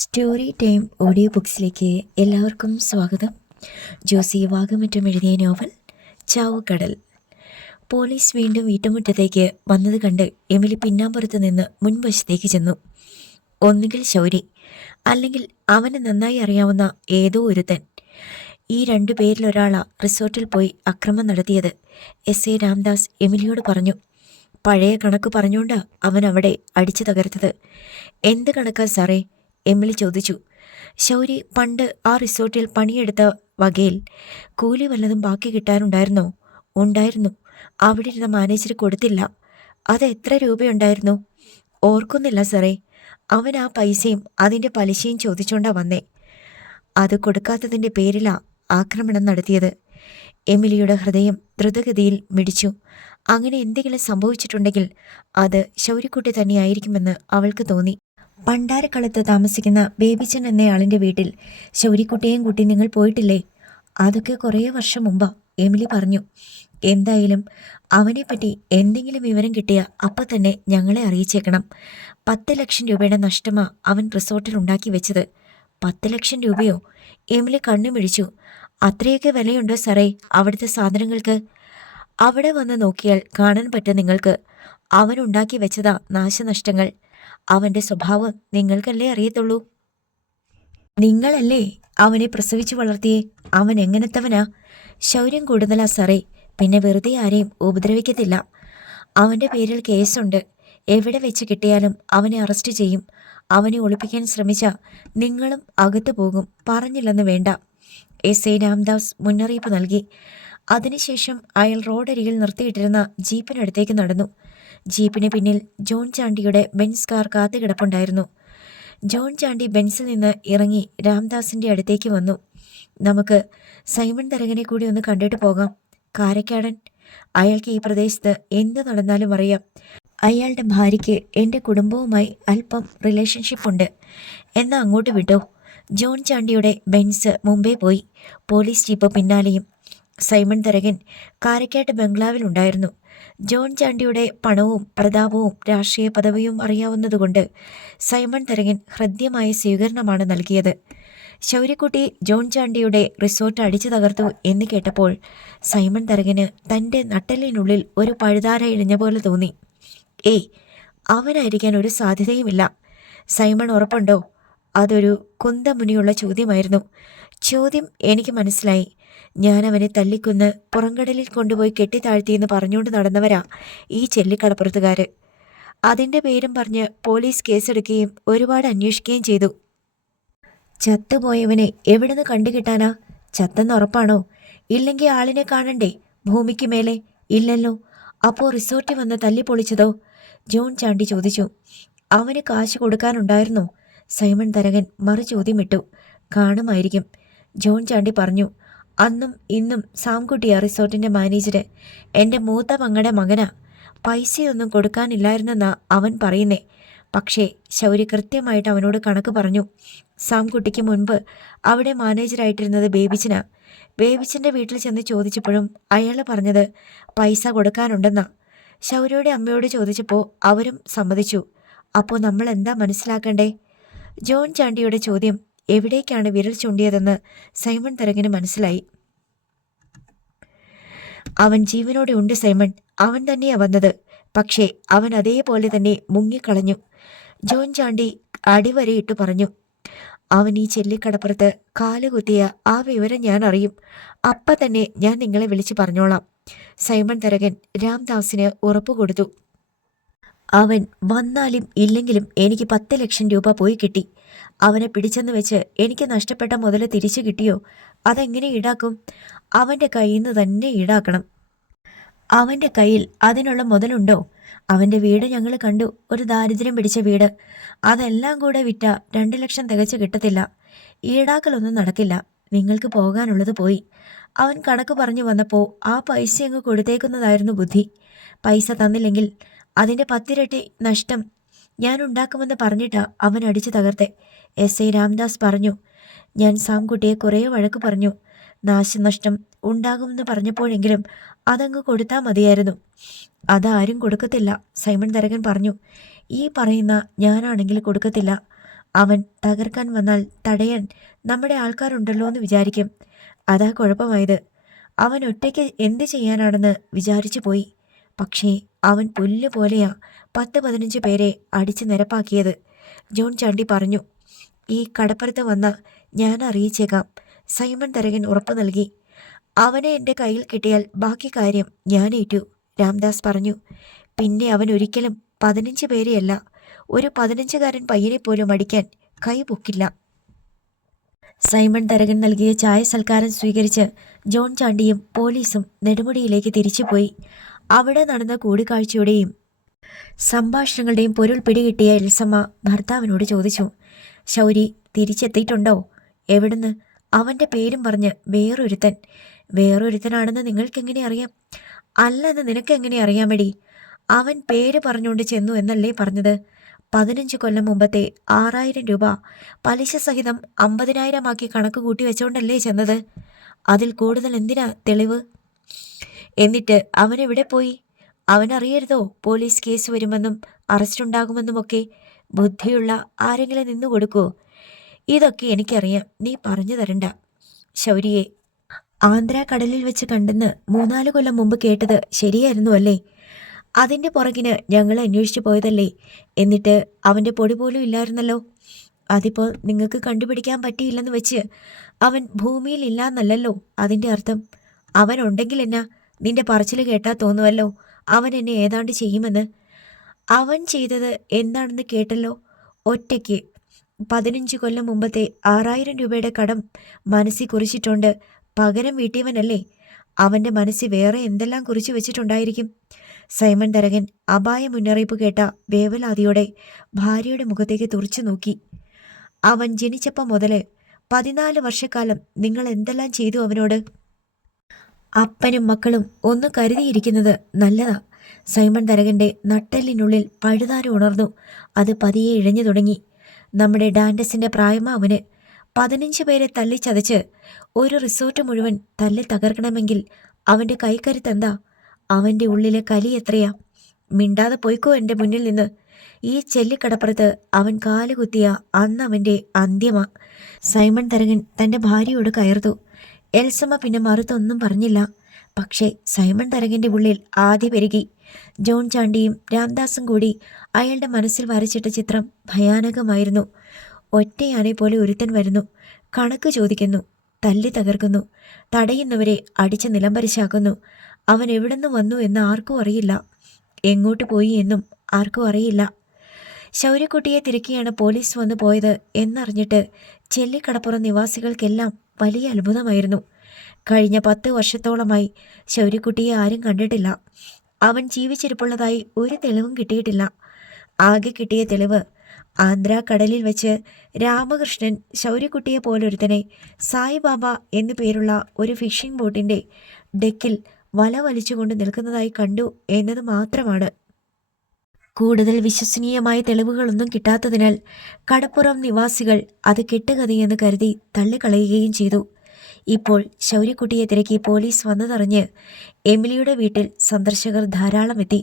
Story time audio ബുക്സിലേക്ക് എല്ലാവർക്കും സ്വാഗതം. ജോസി വാഗമറ്റം എഴുതിയ നോവൽ ചാവുകടൽ. പോലീസ് വീണ്ടും വീട്ടുമുറ്റത്തേക്ക് വന്നത് കണ്ട് എമിലി പിന്നാമ്പുറത്ത് നിന്ന് മുൻവശത്തേക്ക് ചെന്നു. ഒന്നുകിൽ ശൗരി, അല്ലെങ്കിൽ അവന് നന്നായി അറിയാവുന്ന ഏതോ ഒരുത്തൻ. ഈ രണ്ടു പേരിലൊരാളാ റിസോർട്ടിൽ പോയി അക്രമം നടത്തിയത്. എസ്.ഐ. രാംദാസ് എമിലിയോട് പറഞ്ഞു. പഴയ കണക്ക് പറഞ്ഞുകൊണ്ട് അവൻ അവിടെ അടിച്ചു തകർത്തത്. എന്ത് കണക്കാ സാറേ? എമിലി ചോദിച്ചു. ശൗരി പണ്ട് ആ റിസോർട്ടിൽ പണിയെടുത്ത വകയിൽ കൂലി വല്ലതും ബാക്കി കിട്ടാനുണ്ടായിരുന്നോ? ഉണ്ടായിരുന്നു. അവിടെ ഇരുന്ന മാനേജർ കൊടുത്തില്ല. അത് എത്ര രൂപയുണ്ടായിരുന്നു? ഓർക്കുന്നില്ല സാറേ. അവൻ ആ പൈസയും അതിൻ്റെ പലിശയും ചോദിച്ചോണ്ടാ വന്നേ. അത് കൊടുക്കാത്തതിൻ്റെ പേരിലാ ആക്രമണം നടത്തിയത്. എമിലിയുടെ ഹൃദയം ദ്രുതഗതിയിൽ മിടിച്ചു. അങ്ങനെ എന്തെങ്കിലും സംഭവിച്ചിട്ടുണ്ടെങ്കിൽ അത് ശൗരിക്കുട്ടി തന്നെയായിരിക്കുമെന്ന് അവൾക്ക് തോന്നി. പണ്ടാരക്കളത്ത് താമസിക്കുന്ന ബേബിച്ചൻ എന്നയാളിൻ്റെ വീട്ടിൽ ശൗരിക്കുട്ടിയെയും കൂട്ടി നിങ്ങൾ പോയിട്ടില്ലേ? അതൊക്കെ കുറേ വർഷം മുമ്പാ, എമിലി പറഞ്ഞു. എന്തായാലും അവനെപ്പറ്റി എന്തെങ്കിലും വിവരം കിട്ടിയ അപ്പം തന്നെ ഞങ്ങളെ അറിയിച്ചേക്കണം. 10 ലക്ഷം രൂപയുടെ നഷ്ടമാ അവൻ റിസോർട്ടിൽ ഉണ്ടാക്കി വെച്ചത്. 10 ലക്ഷം രൂപയോ? എമിലി കണ്ണുമിഴിച്ചു. അത്രയൊക്കെ വിലയുണ്ടോ സാറേ അവിടുത്തെ സാധനങ്ങൾക്ക്? അവിടെ വന്ന് നോക്കിയാൽ കാണാൻ പറ്റും നിങ്ങൾക്ക്. അവൻ ഉണ്ടാക്കി വെച്ചതാ നാശനഷ്ടങ്ങൾ. അവൻ്റെ സ്വഭാവം നിങ്ങൾക്കല്ലേ അറിയത്തുള്ളൂ. നിങ്ങളല്ലേ അവനെ പ്രസവിച്ചു വളർത്തിയേ. അവൻ എങ്ങനത്തവനാ? ശൗര്യം കൂടുതലാ സാറേ. പിന്നെ വെറുതെ ആരെയും ഉപദ്രവിക്കത്തില്ല. അവൻ്റെ പേരിൽ കേസുണ്ട്. എവിടെ വെച്ച് കിട്ടിയാലും അവനെ അറസ്റ്റ് ചെയ്യും. അവനെ ഒളിപ്പിക്കാൻ ശ്രമിച്ച നിങ്ങളും അകത്തു പോകും. പറഞ്ഞില്ലെന്ന് വേണ്ട. എസ്.ഐ. രാംദാസ് മുന്നറിയിപ്പ് നൽകി. അതിനുശേഷം അയാൾ റോഡരികിൽ നിർത്തിയിട്ടിരുന്ന ജീപ്പിനടുത്തേക്ക് നടന്നു. ജീപ്പിന് പിന്നിൽ ജോൺ ചാണ്ടിയുടെ ബെൻസ് കാർ കാത്തുകിടപ്പുണ്ടായിരുന്നു. ജോൺ ചാണ്ടി ബെൻസിൽ നിന്ന് ഇറങ്ങി രാംദാസിൻ്റെ അടുത്തേക്ക് വന്നു. നമുക്ക് സൈമൺ തരകനെ കൂടി ഒന്ന് കണ്ടിട്ട് പോകാം. കാരക്കാടൻ. അയാൾക്ക് ഈ പ്രദേശത്ത് എന്ത് നടന്നാലും അറിയാം. അയാളുടെ ഭാര്യയ്ക്ക് എൻ്റെ കുടുംബവുമായി അല്പം റിലേഷൻഷിപ്പ് ഉണ്ട്. എന്നാൽ അങ്ങോട്ട് വിട്ടോ. ജോൺ ചാണ്ടിയുടെ ബെൻസ് മുമ്പേ പോയി. പോലീസ് ജീപ്പ് പിന്നാലെയും. സൈമൺ തരകൻ കാരക്കാട്ട് ബംഗ്ലാവിലുണ്ടായിരുന്നു. ജോൺ ചാണ്ടിയുടെ പണവും പ്രതാപവും രാഷ്ട്രീയ പദവിയും അറിയാവുന്നതുകൊണ്ട് സൈമൺ തരകൻ ഹൃദ്യമായ സ്വീകരണമാണ് നൽകിയത്. ശൗര്യക്കുട്ടി ജോൺ ചാണ്ടിയുടെ റിസോർട്ട് അടിച്ചു തകർത്തു എന്ന് കേട്ടപ്പോൾ സൈമൺ തരകന് തൻ്റെ നട്ടെല്ലിനുള്ളിൽ ഒരു പഴുതാര ഇഴഞ്ഞ പോലെ തോന്നി. ഏയ്, അവനായിരിക്കാൻ ഒരു സാധ്യതയുമില്ല. സൈമൺ ഉറപ്പുണ്ടോ? അതൊരു കുന്തമുനിയുള്ള ചോദ്യമായിരുന്നു. ചോദ്യം എനിക്ക് മനസ്സിലായി. ഞാൻ അവനെ തല്ലിക്കൊന്ന് പുറംകടലിൽ കൊണ്ടുപോയി കെട്ടിത്താഴ്ത്തിയെന്ന് പറഞ്ഞുകൊണ്ട് നടന്നവരാ ഈ ചെല്ലിക്കടപ്പുറത്തുകാര്. അതിൻ്റെ പേരും പറഞ്ഞ് പോലീസ് കേസെടുക്കുകയും ഒരുപാട് അന്വേഷിക്കുകയും ചെയ്തു. ചത്തുപോയവനെ എവിടുന്ന് കണ്ടുകിട്ടാനാ? ചത്തെന്ന് ഉറപ്പാണോ? ഇല്ലെങ്കിൽ ആളിനെ കാണണ്ടേ? ഭൂമിക്ക് മേലെ ഇല്ലല്ലോ. അപ്പോൾ റിസോർട്ടിൽ വന്ന് തല്ലിപ്പൊളിച്ചതോ? ജോൺ ചാണ്ടി ചോദിച്ചു. അവന് കാശ് കൊടുക്കാനുണ്ടായിരുന്നോ? സൈമൺ തരകൻ മറു ചോദ്യമിട്ടു. കാണുമായിരിക്കും, ജോൺ ചാണ്ടി പറഞ്ഞു. അന്നും ഇന്നും സാംകുട്ടിയാ റിസോർട്ടിൻ്റെ മാനേജര്. എൻ്റെ മൂത്ത മങ്ങളുടെ മകനാ. പൈസയൊന്നും കൊടുക്കാനില്ലായിരുന്നെന്നാ അവൻ പറയുന്നേ. പക്ഷേ ശൗരി കൃത്യമായിട്ട് അവനോട് കണക്ക് പറഞ്ഞു. സാംകുട്ടിക്ക് മുൻപ് അവിടെ മാനേജറായിട്ടിരുന്നത് ബേബിച്ചനാ. ബേബിച്ചൻ്റെ വീട്ടിൽ ചെന്ന് ചോദിച്ചപ്പോഴും അയാൾ പറഞ്ഞത് പൈസ കൊടുക്കാനുണ്ടെന്നാ. ശൗര്യയുടെ അമ്മയോട് ചോദിച്ചപ്പോൾ അവരും സമ്മതിച്ചു. അപ്പോൾ നമ്മൾ എന്താ മനസ്സിലാക്കണ്ടേ? ജോൺ ചാണ്ടിയുടെ ചോദ്യം എവിടേക്കാണ് വിരൽ ചൂണ്ടിയതെന്ന് സൈമൺ തരകന് മനസ്സിലായി. അവൻ ജീവനോടെ ഉണ്ട് സൈമൺ. അവൻ തന്നെയാ വന്നത്. പക്ഷേ അവൻ അതേപോലെ തന്നെ മുങ്ങിക്കളഞ്ഞു. ജോൺ ചാണ്ടി അടിവരയിട്ടു പറഞ്ഞു. അവൻ ഈ ചെല്ലിക്കടപ്പുറത്ത് കാലുകുത്തിയ ആ വിവരം ഞാൻ അറിയും. അപ്പം തന്നെ ഞാൻ നിങ്ങളെ വിളിച്ചു പറഞ്ഞോളാം. സൈമൺ തരകൻ രാംദാസിന് ഉറപ്പുകൊടുത്തു. അവൻ വന്നാലും ഇല്ലെങ്കിലും എനിക്ക് 10 ലക്ഷം രൂപ പോയി കിട്ടി. അവനെ പിടിച്ചെന്ന് വെച്ച് എനിക്ക് നഷ്ടപ്പെട്ട മുതൽ തിരിച്ചു കിട്ടിയോ? അതെങ്ങനെ ഈടാക്കും? അവൻ്റെ കയ്യിൽ നിന്ന് തന്നെ ഈടാക്കണം. അവൻ്റെ കയ്യിൽ അതിനുള്ള മുതലുണ്ടോ? അവൻ്റെ വീട് ഞങ്ങൾ കണ്ടു. ഒരു ദാരിദ്ര്യം പിടിച്ച വീട്. അതെല്ലാം കൂടെ വിറ്റ 2 ലക്ഷം തികച്ചു കിട്ടത്തില്ല. ഈടാക്കലൊന്നും നടക്കില്ല. നിങ്ങൾക്ക് പോകാനുള്ളത് പോയി. അവൻ കണക്ക് പറഞ്ഞു വന്നപ്പോൾ ആ പൈസ അങ്ങ് കൊടുത്തേക്കുന്നതായിരുന്നു ബുദ്ധി. പൈസ തന്നില്ലെങ്കിൽ അതിൻ്റെ 10 ഇരട്ടി നഷ്ടം ഞാൻ ഉണ്ടാക്കുമെന്ന് പറഞ്ഞിട്ടാ അവൻ അടിച്ചു തകർത്തെ. എസ്.ഐ. രാംദാസ് പറഞ്ഞു. ഞാൻ സാംകുട്ടിയെ കുറേ വഴക്ക് പറഞ്ഞു. നാശനഷ്ടം ഉണ്ടാകുമെന്ന് പറഞ്ഞപ്പോഴെങ്കിലും അതങ്ങ് കൊടുത്താൽ മതിയായിരുന്നു. അതാരും കൊടുക്കത്തില്ല, സൈമൺ തരകൻ പറഞ്ഞു. ഈ പറയുന്ന ഞാനാണെങ്കിൽ കൊടുക്കത്തില്ല. അവൻ തകർക്കാൻ വന്നാൽ തടയാൻ നമ്മുടെ ആൾക്കാരുണ്ടല്ലോ എന്ന് വിചാരിക്കും. അതാ കുഴപ്പമായത്. അവൻ ഒറ്റയ്ക്ക് എന്ത് ചെയ്യാനാണെന്ന് വിചാരിച്ചു പോയി. പക്ഷേ അവൻ പുല്ല് പോലെയാ 10-15 പേരെ അടിച്ച് നിരപ്പാക്കിയത്. ജോൺ ചാണ്ടി പറഞ്ഞു. ഈ കടപ്പുറത്ത് വന്ന ഞാൻ അറിയിച്ചേക്കാം. സൈമൺ തരകൻ ഉറപ്പു നൽകി. അവനെ എൻ്റെ കയ്യിൽ കിട്ടിയാൽ ബാക്കി കാര്യം ഞാൻ ഏറ്റു, രാംദാസ് പറഞ്ഞു. പിന്നെ അവൻ ഒരിക്കലും 15 പേരെയല്ല, ഒരു 15കാരൻ പയ്യനെ പോലും അടിക്കാൻ കൈ പൊക്കില്ല. സൈമൺ തരകൻ നൽകിയ ചായ സൽക്കാരം സ്വീകരിച്ച് ജോൺ ചാണ്ടിയും പോലീസും നെടുമുടിയിലേക്ക് തിരിച്ചുപോയി. അവിടെ നടന്ന കൂടിക്കാഴ്ചയുടെയും സംഭാഷണങ്ങളുടെയും പൊരുൾ പിടികിട്ടിയ എൽസമ്മ ഭർത്താവിനോട് ചോദിച്ചു. ശൗരി തിരിച്ചെത്തിയിട്ടുണ്ടോ? എവിടുന്ന്? അവൻ്റെ പേരും പറഞ്ഞ് വേറൊരുത്തനാണെന്ന് നിങ്ങൾക്കെങ്ങനെ അറിയാം? അല്ലെന്ന് നിനക്കെങ്ങനെ അറിയാമെടി? അവൻ പേര് പറഞ്ഞുകൊണ്ട് ചെന്നു എന്നല്ലേ പറഞ്ഞത്? 15 കൊല്ലം മുമ്പത്തെ 6000 രൂപ പലിശ സഹിതം 50,000 ആക്കി കണക്ക് കൂട്ടി വെച്ചോണ്ടല്ലേ ചെന്നത്? അതിൽ കൂടുതൽ എന്തിനാ തെളിവ്? എന്നിട്ട് അവനെവിടെ പോയി? അവനറിയരുതോ പോലീസ് കേസ് വരുമെന്നും അറസ്റ്റുണ്ടാകുമെന്നുമൊക്കെ? ബുദ്ധിയുള്ള ആരെങ്കിലും നിന്നു കൊടുക്കുമോ? ഇതൊക്കെ എനിക്കറിയാം, നീ പറഞ്ഞു തരണ്ട. ശൗരിയെ ആന്ധ്ര കടലിൽ വെച്ച് കണ്ടെന്ന് 3-4 കൊല്ലം മുമ്പ് കേട്ടത് ശരിയായിരുന്നു അല്ലേ? അതിൻ്റെ പുറകിന് ഞങ്ങൾ അന്വേഷിച്ചു പോയതല്ലേ? എന്നിട്ട് അവൻ്റെ പൊടി പോലും ഇല്ലായിരുന്നല്ലോ. അതിപ്പോൾ നിങ്ങൾക്ക് കണ്ടുപിടിക്കാൻ പറ്റിയില്ലെന്ന് വെച്ച് അവൻ ഭൂമിയിൽ ഇല്ലാന്നല്ലല്ലോ അതിൻ്റെ അർത്ഥം. അവൻ ഉണ്ടെങ്കിൽ എന്നാ, നിന്റെ പറച്ചിൽ കേട്ടാൽ തോന്നുമല്ലോ അവൻ എന്നെ ഏതാണ്ട് ചെയ്യുമെന്ന്. അവൻ ചെയ്തത് എന്താണെന്ന് കേട്ടല്ലോ. ഒറ്റയ്ക്ക് 15 കൊല്ലം മുമ്പത്തെ 6000 രൂപയുടെ കടം മനസ്സിൽ കുറിച്ചിട്ടുണ്ട്. പകരം വീട്ടിയവനല്ലേ? അവൻ്റെ മനസ്സിൽ വേറെ എന്തെല്ലാം കുറിച്ചു വെച്ചിട്ടുണ്ടായിരിക്കും. സൈമൺ തരകൻ അപായ മുന്നറിയിപ്പ് കേട്ട വേവലാതിയോടെ ഭാര്യയുടെ മുഖത്തേക്ക് തുറച്ചു നോക്കി. അവൻ ജനിച്ചപ്പം മുതൽ 14 വർഷക്കാലം നിങ്ങൾ എന്തെല്ലാം ചെയ്തു അവനോട്? അപ്പനും മക്കളും ഒന്ന് കരുതിയിരിക്കുന്നത് നല്ലതാ. സൈമൺ തരകന്റെ നട്ടെല്ലിനുള്ളിൽ പഴുതാരം ഉണർന്നു. അത് പതിയെ ഇഴഞ്ഞു തുടങ്ങി. നമ്മുടെ ഡാൻഡസിന്റെ പ്രായമാ അവന്. 15 പേരെ തല്ലിച്ചതച്ച് ഒരു റിസോർട്ട് മുഴുവൻ തല്ലി തകർക്കണമെങ്കിൽ അവൻ്റെ കൈക്കരുത്തെന്താ? അവൻ്റെ ഉള്ളിലെ കലി എത്രയാ? മിണ്ടാതെ പോയിക്കോ എൻ്റെ മുന്നിൽ നിന്ന്. ഈ ചെല്ലിക്കടപ്പുറത്ത് അവൻ കാലുകുത്തിയ അന്ന് അവൻ്റെ അന്ത്യമാ. സൈമൺ തരകൻ തൻ്റെ ഭാര്യയോട് കയർത്തു. എൽസമ്മ പിന്നെ മറുത്തൊന്നും പറഞ്ഞില്ല. പക്ഷേ സൈമൺ തരകൻ്റെ ഉള്ളിൽ ആദ്യ പെരുകി. ജോൺ ചാണ്ടിയും രാംദാസും കൂടി അയാളുടെ മനസ്സിൽ വരച്ചിട്ട ചിത്രം ഭയാനകമായിരുന്നു. ഒറ്റയാനെ പോലെ ഒരുത്തൻ വരുന്നു, കണക്ക് ചോദിക്കുന്നു, തല്ലി തകർക്കുന്നു, തടയുന്നവരെ അടിച്ച് നിലംപരിശാക്കുന്നു. അവൻ എവിടുന്ന് വന്നു എന്ന് ആർക്കും അറിയില്ല, എങ്ങോട്ട് പോയി എന്നും ആർക്കും അറിയില്ല. ശൗര്യക്കുട്ടിയെ തിരക്കിയാണ് പോലീസ് വന്നു പോയത് എന്നറിഞ്ഞിട്ട് ചെല്ലിക്കടപ്പുറം നിവാസികൾക്കെല്ലാം വലിയ അത്ഭുതമായിരുന്നു. കഴിഞ്ഞ 10 വർഷത്തോളമായി ശൗര്യക്കുട്ടിയെ ആരും കണ്ടിട്ടില്ല. അവൻ ജീവിച്ചിരിപ്പുള്ളതായി ഒരു തെളിവും കിട്ടിയിട്ടില്ല. ആകെ കിട്ടിയ തെളിവ് ആന്ധ്ര കടലിൽ വെച്ച് രാമകൃഷ്ണൻ ശൗര്യക്കുട്ടിയെ പോലൊരുത്തനെ സായിബാബ എന്നു പേരുള്ള ഒരു ഫിഷിംഗ് ബോട്ടിൻ്റെ ഡെക്കിൽ വല വലിച്ചുകൊണ്ട് നിൽക്കുന്നതായി കണ്ടു എന്നത് മാത്രമാണ്. കൂടുതൽ വിശ്വസനീയമായ തെളിവുകളൊന്നും കിട്ടാത്തതിനാൽ കടപ്പുറം നിവാസികൾ അത് കെട്ടുകഥയെന്ന് കരുതി തള്ളിക്കളയുകയും ചെയ്തു. ഇപ്പോൾ ശൗര്യക്കുട്ടിയെ തിരക്കി പോലീസ് വന്നതറിഞ്ഞ് എമിലിയുടെ വീട്ടിൽ സന്ദർശകർ ധാരാളം എത്തി.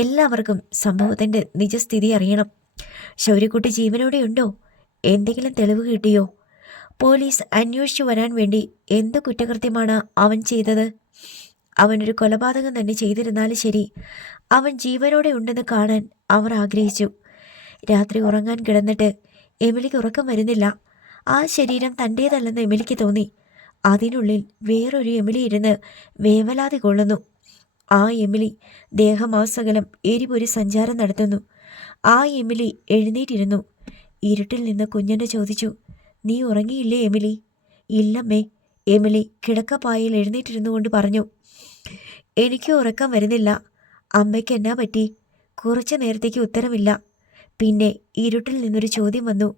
എല്ലാവർക്കും സംഭവത്തിൻ്റെ നിജസ്ഥിതി അറിയണം. ശൗര്യക്കുട്ടി ജീവനോടെയുണ്ടോ? എന്തെങ്കിലും തെളിവ് കിട്ടിയോ? പോലീസ് അന്വേഷിച്ചു വരാൻ വേണ്ടി എന്ത് കുറ്റകൃത്യമാണ് അവൻ ചെയ്തത്? അവനൊരു കൊലപാതകം തന്നെ ചെയ്തിരുന്നാലും ശരി, അവൻ ജീവനോടെ ഉണ്ടെന്ന് കാണാൻ അവർ ആഗ്രഹിച്ചു. രാത്രി ഉറങ്ങാൻ കിടന്നിട്ട് എമിലിക്ക് ഉറക്കം വരുന്നില്ല. ആ ശരീരം തൻ്റേതല്ലെന്ന് എമിലിക്ക് തോന്നി. അതിനുള്ളിൽ വേറൊരു എമിലി ഇരുന്ന് വേവലാതി കൊള്ളുന്നു. ആ എമിലി ദേഹമാസകലം എരിപൊരി സഞ്ചാരം നടത്തുന്നു. ആ എമിലി എഴുന്നേറ്റിരുന്നു. ഇരുട്ടിൽ നിന്ന് കുഞ്ഞനെ ചോദിച്ചു, നീ ഉറങ്ങിയില്ലേ എമിലി? ഇല്ലമ്മേ. എമിലി കിടക്കപ്പായിൽ എഴുന്നേറ്റിരുന്നു കൊണ്ട് പറഞ്ഞു. എനിക്ക് ഉറക്കം വരുന്നില്ല. അമ്മയ്ക്ക് എന്നാ പറ്റി? കുറച്ചു നേരത്തേക്ക് ഉത്തരമില്ല. പിന്നെ ഇരുട്ടിൽ നിന്നൊരു ചോദ്യം വന്നു,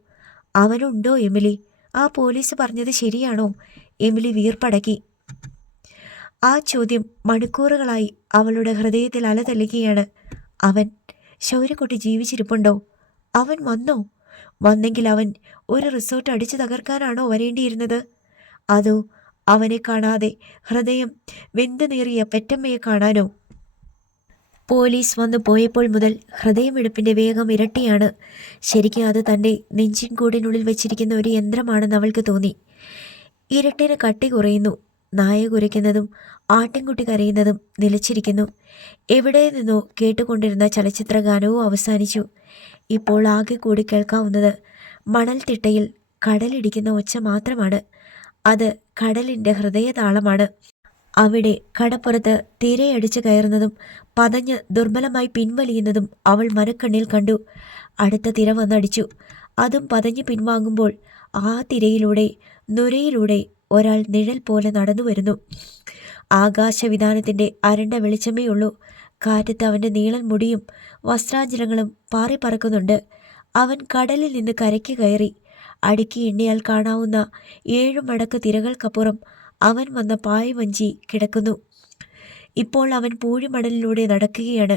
അവനുണ്ടോ എമിലി? ആ പോലീസ് പറഞ്ഞത് ശരിയാണോ? എമിലി വീർപ്പടക്കി. ആ ചോദ്യം മണിക്കൂറുകളായി അവളുടെ ഹൃദയത്തിൽ അലതല്ലുകയാണ്. അവൻ, ശൗര്യക്കുട്ടി ജീവിച്ചിരിപ്പുണ്ടോ? അവൻ വന്നോ? വന്നെങ്കിൽ അവൻ ഒരു റിസോർട്ട് അടിച്ചു തകർക്കാനാണോ വരേണ്ടിയിരുന്നത്? അതോ അവനെ കാണാതെ ഹൃദയം വെന്തു നീറിയ പെറ്റമ്മയെ കാണാനോ? പോലീസ് വന്നു പോയപ്പോൾ മുതൽ ഹൃദയമിടിപ്പിൻ്റെ വേഗം ഇരട്ടിയാണ്. ശരിക്കും അത് തൻ്റെ നെഞ്ചിൻ കൂടിനുള്ളിൽ വെച്ചിരിക്കുന്ന ഒരു യന്ത്രമാണെന്ന് അവൾക്ക് തോന്നി. ഇരുട്ടിന് കട്ടി കുറയുന്നു. നായ കുരയ്ക്കുന്നതും ആട്ടിൻകുട്ടി കരയുന്നതും നിലച്ചിരിക്കുന്നു. എവിടെ നിന്നോ കേട്ടുകൊണ്ടിരുന്ന ചലച്ചിത്ര ഗാനവും അവസാനിച്ചു. ഇപ്പോൾ ആകെ കൂടി കേൾക്കാവുന്നത് മണൽത്തിട്ടയിൽ കടലിടിക്കുന്ന ഒച്ച മാത്രമാണ്. അത് കടലിൻ്റെ ഹൃദയതാളമാണ്. അവിടെ കടപ്പുറത്ത് തിരയടിച്ചു കയറുന്നതും പതഞ്ഞ് ദുർബലമായി പിൻവലിയുന്നതും അവൾ മനക്കണ്ണിൽ കണ്ടു. അടുത്ത തിര വന്നടിച്ചു. അതും പതഞ്ഞ് പിൻവാങ്ങുമ്പോൾ ആ തിരയിലൂടെ നുരയിലൂടെ ഒരാൾ നിഴൽ പോലെ നടന്നു വരുന്നു. ആകാശവിധാനത്തിൻ്റെ അരണ്ട വെളിച്ചമേ ഉള്ളൂ. കാറ്റത്ത് അവൻ്റെ നീളൻ മുടിയും വസ്ത്രാഞ്ചലങ്ങളും പാറിപ്പറക്കുന്നുണ്ട്. അവൻ കടലിൽ നിന്ന് കരയ്ക്ക് കയറി. അടുക്കി എണ്ണിയാൽ കാണാവുന്ന 7 മടക്ക് തിരകൾക്കപ്പുറം അവൻ വന്ന പായ്വഞ്ചി കിടക്കുന്നു. ഇപ്പോൾ അവൻ പൂഴിമടലിലൂടെ നടക്കുകയാണ്.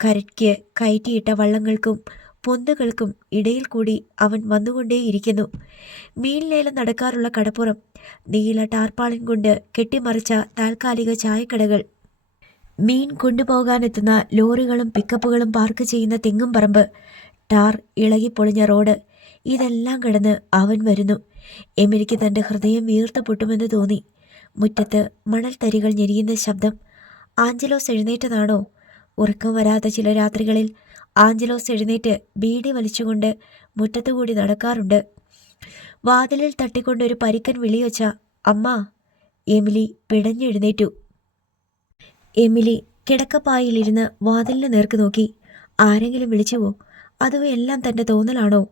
കരയ്ക്ക് കയറ്റിയിട്ട വള്ളങ്ങൾക്കും പൊന്തുകൾക്കും ഇടയിൽ കൂടി അവൻ വന്നുകൊണ്ടേയിരിക്കുന്നു. മീൻ ലേലം നടക്കാറുള്ള കടപ്പുറം, നീല ടാർപ്പാളിൻ കൊണ്ട് കെട്ടിമറിച്ച താൽക്കാലിക ചായക്കടകൾ, മീൻ കൊണ്ടുപോകാനെത്തുന്ന ലോറികളും പിക്കപ്പുകളും പാർക്ക് ചെയ്യുന്ന തെങ്ങും പറമ്പ്, ടാർ ഇളകിപ്പൊളിഞ്ഞ റോഡ്, ഇതെല്ലാം കടന്ന് അവൻ വരുന്നു. എമിലിക്ക് തൻ്റെ ഹൃദയം വീർത്ത് പൊട്ടുമെന്ന് തോന്നി. മുറ്റത്ത് മണൽത്തരികൾ ഞെരിയുന്ന ശബ്ദം. ആഞ്ചലോസ് എഴുന്നേറ്റതാണോ? ഉറക്കം വരാത്ത ചില രാത്രികളിൽ ആഞ്ചലോസ് എഴുന്നേറ്റ് ബീഡി വലിച്ചുകൊണ്ട് മുറ്റത്തുകൂടി നടക്കാറുണ്ട്. വാതിലിൽ തട്ടിക്കൊണ്ടൊരു പരിക്കൻ വിളിയൊച്ച അമ്മ. എമിലി പിടഞ്ഞെഴുന്നേറ്റു. എമിലി കിടക്കപ്പായിലിരുന്ന് വാതിലിന് നേർക്ക് നോക്കി. ആരെങ്കിലും വിളിച്ചുവോ? അതോ എല്ലാം തൻ്റെ തോന്നലാണോ?